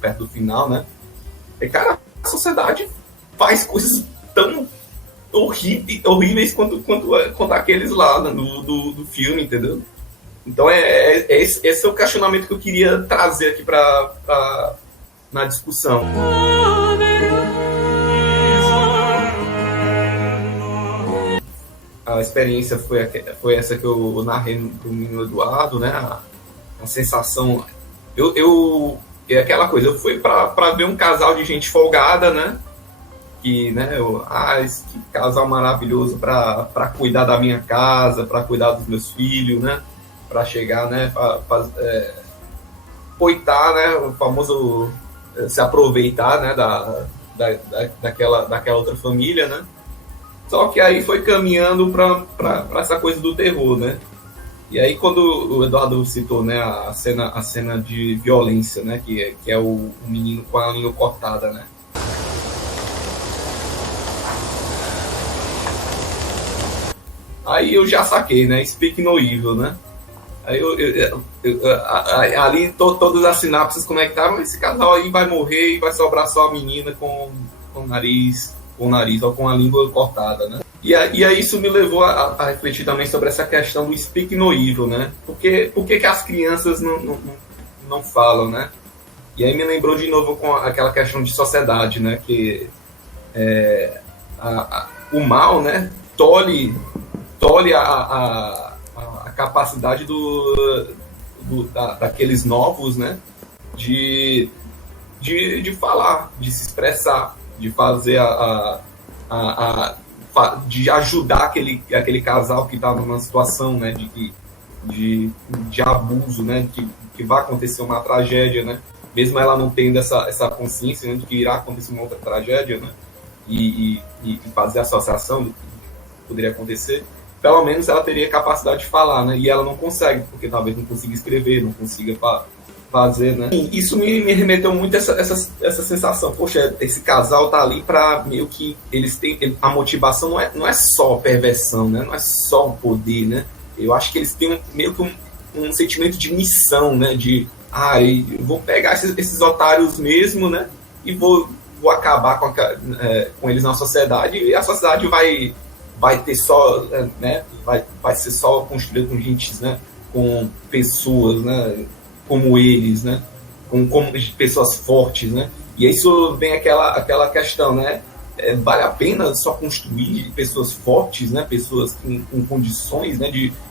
perto do final, né? E, cara, a sociedade faz coisas tão horríveis quanto aqueles lá, né, do filme, entendeu? Então esse é o questionamento que eu queria trazer aqui na discussão. A experiência foi essa que eu narrei pro menino Eduardo, né? A sensação... é aquela coisa, eu fui para ver um casal de gente folgada, né? Que, né, que casal maravilhoso para cuidar da minha casa, para cuidar dos meus filhos, né? Para chegar, né? Poitar, né? O famoso se aproveitar, né? Daquela outra família, né? Só que aí foi caminhando para essa coisa do terror, né? E aí quando o Eduardo citou, né, a cena de violência, né, que é o menino com a língua cortada, né? Aí eu já saquei, né? Speak no evil, né? Aí ali todas as sinapses conectaram, esse casal aí vai morrer e vai sobrar só a menina com o nariz ou com a língua cortada, né? E aí isso me levou a refletir também sobre essa questão do speak no evil, né? Por que as crianças não falam, né? E aí me lembrou de novo com aquela questão de sociedade, né? Que o mal, né? Tolhe a capacidade daqueles novos, né? De falar, de se expressar, de fazer de ajudar aquele casal que estava numa situação, né, de abuso, né, que vai acontecer uma tragédia, né, mesmo ela não tendo essa consciência, né, de que irá acontecer uma outra tragédia, né, e fazer a associação do que poderia acontecer, pelo menos ela teria capacidade de falar, né, e ela não consegue, porque talvez não consiga escrever, não consiga fazer, né? E isso me remeteu muito a essa sensação. Poxa, esse casal tá ali para meio que eles têm a motivação não é só perversão, né? Não é só o poder, né? Eu acho que eles têm meio que um sentimento de missão, né? De eu vou pegar esses otários mesmo, né? E vou acabar com eles na sociedade, e a sociedade vai ter só, né? Vai ser só construída com gente, né? Com pessoas, né? Como eles, né? Como pessoas fortes, né? E isso vem aquela questão, né? Vale a pena só construir pessoas fortes, né? Pessoas com condições, né?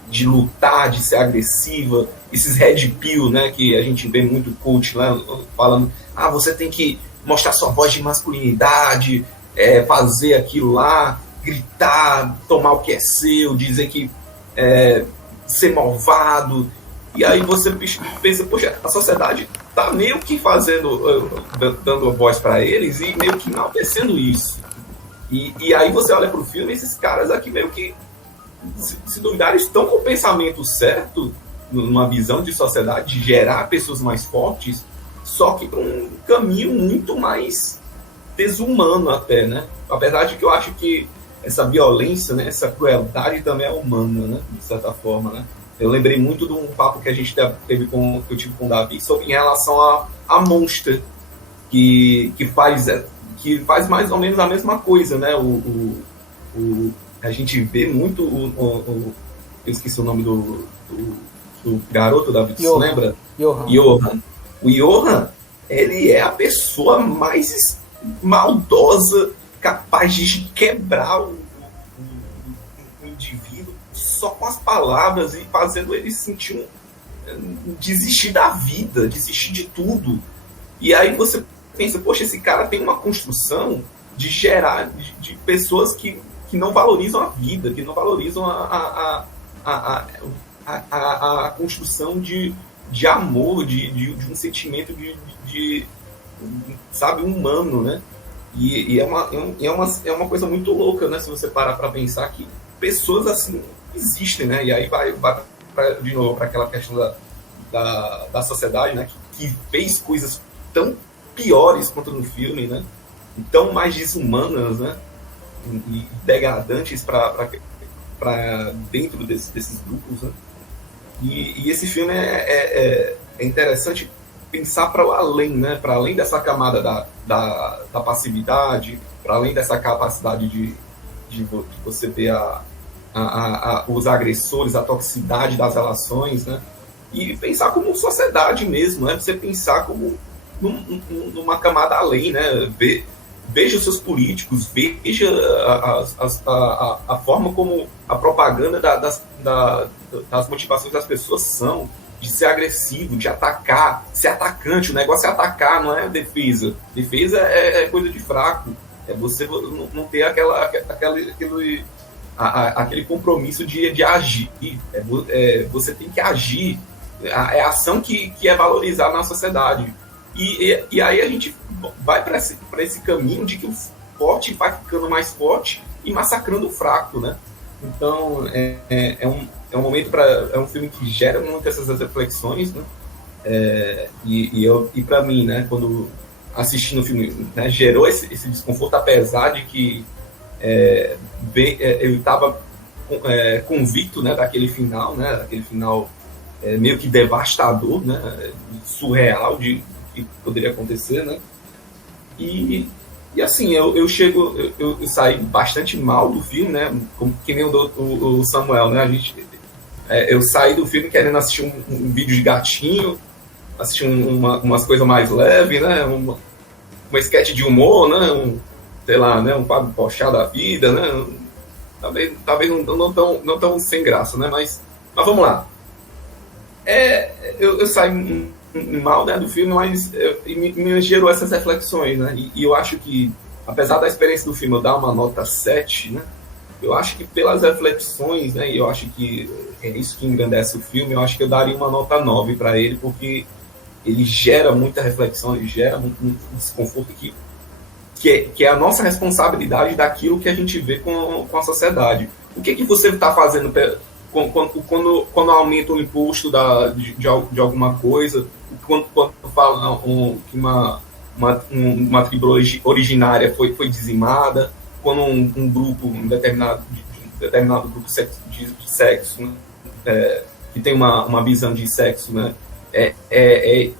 De lutar, de ser agressiva. Esses red pill, né? Que a gente vê muito coach lá falando, você tem que mostrar sua voz de masculinidade, fazer aquilo lá, gritar, tomar o que é seu, dizer que ser malvado. E aí você pensa, poxa, a sociedade tá meio que dando voz para eles e meio que enaltecendo isso. E aí você olha pro filme e esses caras aqui meio que, se duvidar, estão com o pensamento certo, numa visão de sociedade, de gerar pessoas mais fortes, só que para um caminho muito mais desumano até, né? A verdade é que eu acho que essa violência, né, essa crueldade também é humana, né? De certa forma, né? Eu lembrei muito de um papo que a gente teve que eu tive com o Davi sobre em relação a Monster, que faz mais ou menos a mesma coisa, né? A gente vê muito eu esqueci o nome do garoto, Davi, você lembra? Johan. Johan. O Johan, ele é a pessoa mais maldosa, capaz de quebrar o indivíduo só com as palavras e fazendo ele sentir desistir da vida, desistir de tudo. E aí você pensa, poxa, esse cara tem uma construção de gerar de pessoas que não valorizam a vida, que não valorizam a construção de amor, de um sentimento de sabe, humano, né? E é uma coisa muito louca, né? Se você parar para pensar que pessoas assim existem, né? E aí vai de novo para aquela questão da sociedade, né? Que fez coisas tão piores quanto no filme, né? E tão mais desumanas, né? E degradantes para dentro desses grupos, né? E esse filme é interessante pensar para além, né? Para além dessa camada da passividade, para além dessa capacidade de você ver os agressores, a toxicidade das relações, né? E pensar como sociedade mesmo, né? Você pensar como numa camada além, né? Veja os seus políticos, veja a forma como a propaganda das motivações das pessoas são, de ser agressivo, de atacar, ser atacante. O negócio é atacar, não é defesa. Defesa é coisa de fraco. É você não ter aquele compromisso de agir. Você tem que agir. É a ação que é valorizada na sociedade. E aí a gente vai para esse caminho de que o forte vai ficando mais forte e massacrando o fraco, né? Então é um momento é um filme que gera muitas essas reflexões, né? E para mim, né, quando assistindo o filme, né, gerou esse desconforto, apesar de que eu estava convicto, né, daquele final, né, aquele final meio que devastador, né, surreal de que poderia acontecer, né? E assim, eu saí bastante mal do filme, né? Como que nem o Samuel, né? Eu saí do filme querendo assistir um vídeo de gatinho, assistir umas coisas mais leves, né? Uma sketch de humor, né? Sei lá, né? Um Fábio Pochá da vida, né? Talvez não tão sem graça, né? Mas vamos lá. Eu saí mal, né, do filme, mas me gerou essas reflexões, né? E eu acho que, apesar da experiência do filme eu dar uma nota 7, né? Eu acho que pelas reflexões, né? E eu acho que é isso que engrandece o filme. Eu acho que eu daria uma nota 9 para ele, porque ele gera muita reflexão, ele gera um desconforto que é a nossa responsabilidade daquilo que a gente vê com a sociedade. O que você está fazendo quando aumenta o imposto de alguma coisa, quando fala que uma tribo originária foi dizimada, quando um grupo, um determinado grupo de sexo, né, que tem uma visão de sexo, né,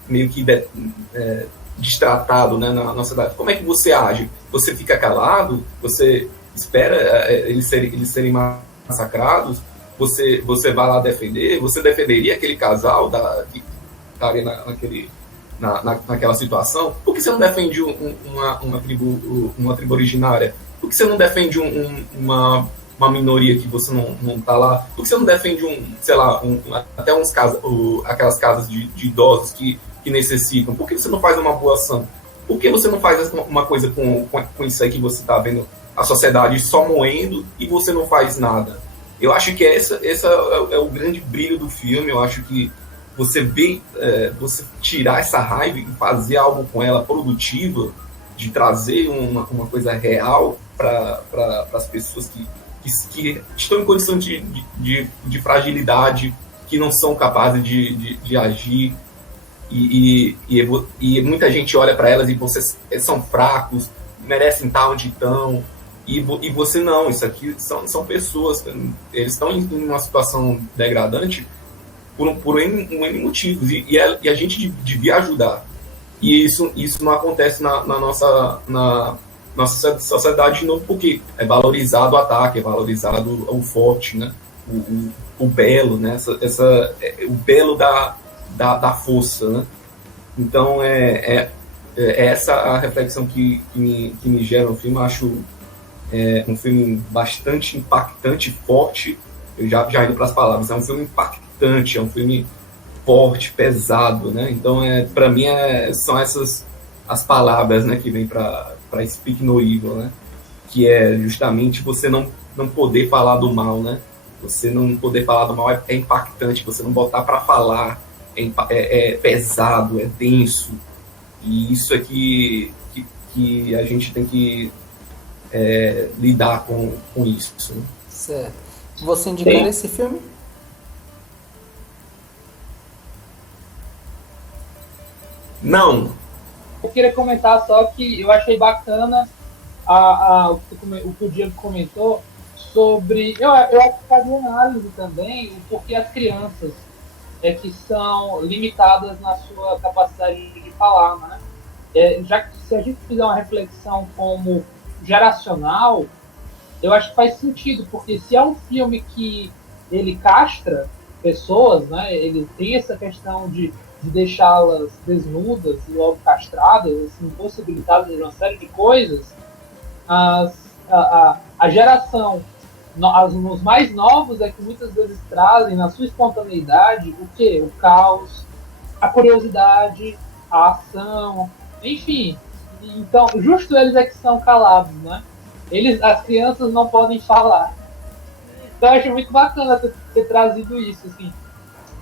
meio que destratado, né, na nossa cidade. Como é que você age? Você fica calado? Você espera eles serem massacrados? Você vai lá defender? Você defenderia aquele casal que estaria naquela situação? Por que você não defende uma tribo originária? Por que você não defende uma minoria que você não está lá? Por que você não defende até aquelas casas de idosos que necessitam? Por que você não faz uma boa ação? Por que você não faz uma coisa com isso aí que você está vendo a sociedade só moendo e você não faz nada? Eu acho que esse é o grande brilho do filme. Eu acho que você você tirar essa raiva e fazer algo com ela produtiva, de trazer uma coisa real para as pessoas que estão em condição de fragilidade, que não são capazes de agir, e muita gente olha para elas e vocês são fracos, merecem estar onde estão. E você não, isso aqui são pessoas, eles estão em uma situação degradante por N motivos, e a gente devia ajudar. E isso não acontece na nossa sociedade de novo, porque é valorizado o ataque, é valorizado o forte, né? O belo, né? O belo da força, né? Então é essa a reflexão que me gera no filme. Eu acho um filme bastante impactante, forte. Eu já indo para as palavras, é um filme impactante, é um filme forte, pesado, né? Então, para mim, são essas as palavras, né, que vem para Speak No Evil, né? Que é justamente você não poder falar do mal, né? Você não poder falar do mal é impactante, você não botar para falar é pesado, é denso. E isso é que a gente tem que lidar com isso. Né? Certo. Você indicaria esse filme? Não. Eu queria comentar só que eu achei bacana o que o Diego comentou sobre... Eu acho que fazia análise também o porquê as crianças que são limitadas na sua capacidade de falar, né? Já que se a gente fizer uma reflexão como geracional, eu acho que faz sentido, porque se é um filme que ele castra pessoas, né? Ele tem essa questão de deixá-las desnudas e logo castradas, assim, impossibilitadas de uma série de coisas, a geração, os mais novos é que muitas vezes trazem na sua espontaneidade o quê? O caos, a curiosidade, a ação, enfim. Então, justo eles é que são calados, né? As crianças não podem falar. Então eu acho muito bacana ter trazido isso, assim,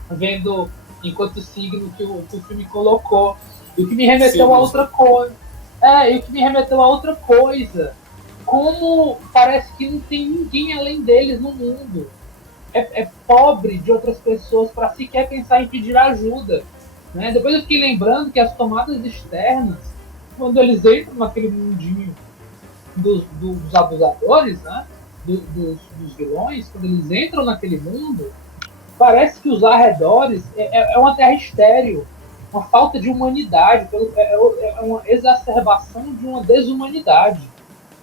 vendo enquanto signo que o filme colocou. E o que me remeteu a outra coisa. E o que me remeteu a outra coisa. Como parece que não tem ninguém além deles no mundo. É pobre de outras pessoas para sequer pensar em pedir ajuda. Né? Depois eu fiquei lembrando que as tomadas externas, quando eles entram naquele mundinho dos abusadores, né? dos vilões, quando eles entram naquele mundo, parece que os arredores é uma terra estéril, uma falta de humanidade, é uma exacerbação de uma desumanidade.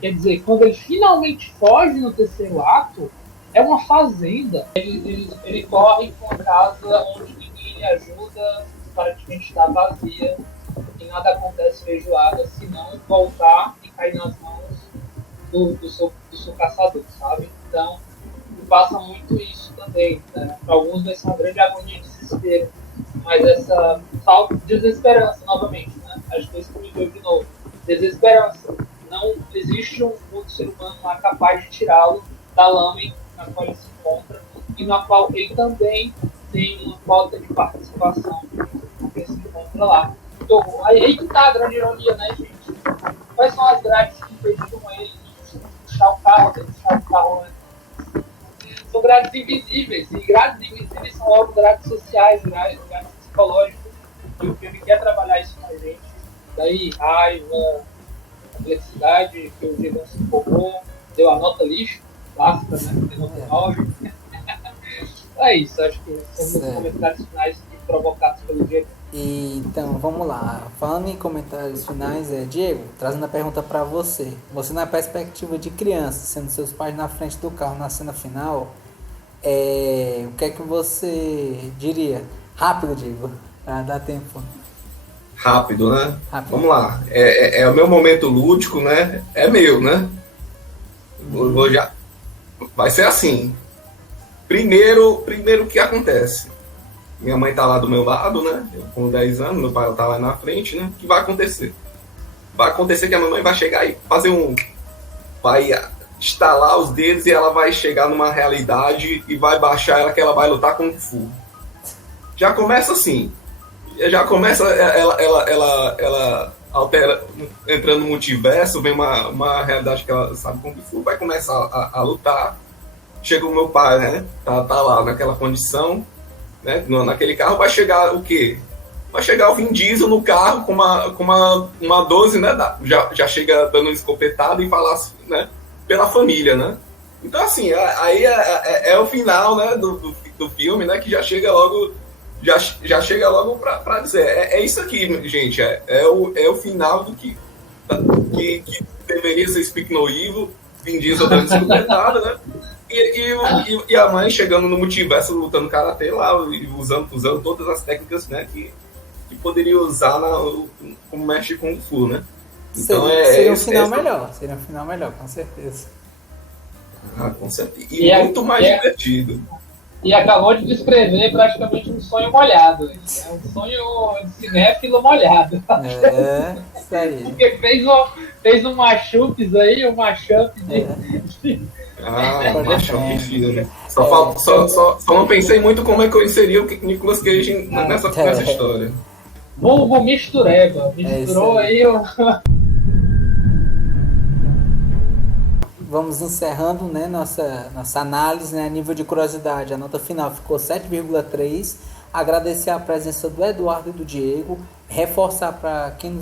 Quer dizer, quando ele finalmente foge no terceiro ato, é uma fazenda. Ele corre com a casa onde ninguém lhe ajuda, aparentemente está vazia, e nada acontece feijoada, senão voltar e cair nas mãos do seu caçador, sabe? Então, passa muito isso também. Né? Para alguns vai ser uma grande agonia e desespero, mas essa falta de desesperança, novamente, né? Acho que isso me deu de novo. Desesperança. Não existe um outro ser humano lá capaz de tirá-lo da lama na qual ele se encontra e na qual ele também tem uma falta de participação porque se encontra lá. Então, aí que tá a grande ironia, né, gente? Quais são as grades que impediram ele de puxar o carro, né? São grades invisíveis, e grades invisíveis são logo grades sociais, grades psicológicas, e o filme quer trabalhar isso com a gente. Daí, raiva, complexidade, que o Diego se empolgou, deu a nota lixo, clássica, né? Tem nota 9. É isso, acho que são os comentários finais provocados pelo Diego. Então, vamos lá. Falando em comentários finais, Diego, trazendo a pergunta para você. Você, na perspectiva de criança, sendo seus pais na frente do carro na cena final, o que é que você diria? Rápido, Diego, para dar tempo. Rápido, né? Rápido. Vamos lá. É o meu momento lúdico, né? É meu, né? Vou já. Vai ser assim. Primeiro o que acontece? Minha mãe tá lá do meu lado, né? Eu com 10 anos, meu pai tá lá na frente, né? O que vai acontecer? Vai acontecer que a mamãe vai chegar e vai estalar os dedos e ela vai chegar numa realidade e vai baixar ela que ela vai lutar com o Fu. Já começa assim. Já começa ela altera, entrando no multiverso, vem uma realidade que ela sabe Kung Fu, vai começar a lutar. Chega o meu pai, né? Tá lá naquela condição. Né? Naquele carro vai chegar o quê? Vai chegar o Vin Diesel no carro com uma 12, né? Já chega dando uma escopetada e falar, né? Pela família, né? Então, assim, aí é o final, né? Do filme, né? Que já chega logo para dizer, é isso aqui, gente, é o final do que deveria ser Speak No Evil, Vin Diesel dando escopetada, né? E a mãe chegando no multiverso lutando karatê lá, usando todas as técnicas, né, que poderia usar como mestre Kung Fu, né? Então seria um final melhor. Seria um final melhor, com certeza. Com certeza. E muito mais divertido. E acabou de descrever praticamente um sonho molhado. É um sonho de cinéfilo molhado. Isso aí. Porque fez um mashups aí, um mashup de... Mashup filme. Só não pensei muito como é que eu inseria o Nicolas Cage nessa história. Vulgo mistureba. Misturou aí o... Vamos encerrando, né, nossa análise, né, a nível de curiosidade. A nota final ficou 7,3. Agradecer a presença do Eduardo e do Diego. Reforçar para quem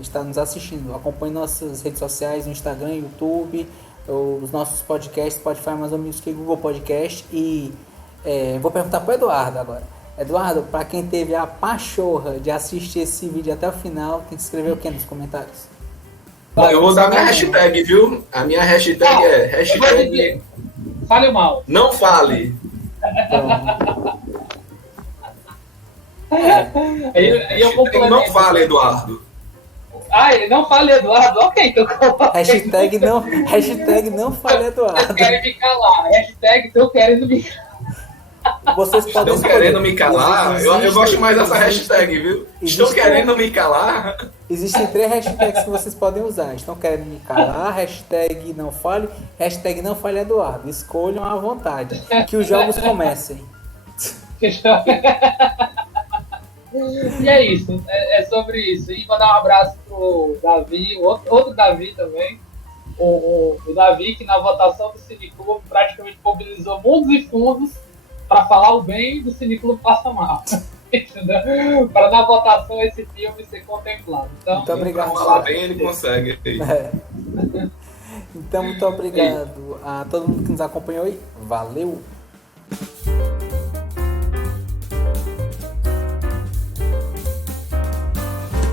está nos assistindo. Acompanhe nossas redes sociais, no Instagram, YouTube, os nossos podcasts, Spotify, Amazon Music e Google Podcast. E vou perguntar para o Eduardo agora. Eduardo, para quem teve a pachorra de assistir esse vídeo até o final, tem que escrever o que nos comentários? Eu vou dar minha hashtag, viu? A minha hashtag é hashtag... Fale mal. Não fale. Eu não fale, Eduardo. Não fale, Eduardo. Ok, então hashtag não fale, Eduardo. Eu quero me calar. Hashtag tô querendo me calar. Vocês podem Estão querendo me calar? Eu gosto mais dessa hashtag, viu? Estão querendo me calar? Existem 3 hashtags que vocês podem usar. Estão querendo me calar, hashtag não fale Eduardo. Escolham à vontade. Que os jogos comecem. E é isso. É sobre isso. E mandar um abraço pro Davi, outro Davi também. O Davi, que na votação do Cineclube praticamente mobilizou mundos e fundos para falar o bem do Cineclube Passa Mal. Para na votação esse filme ser contemplado. Então, muito obrigado. Para falar bem, ele consegue. Então, muito obrigado a todo mundo que nos acompanhou e valeu!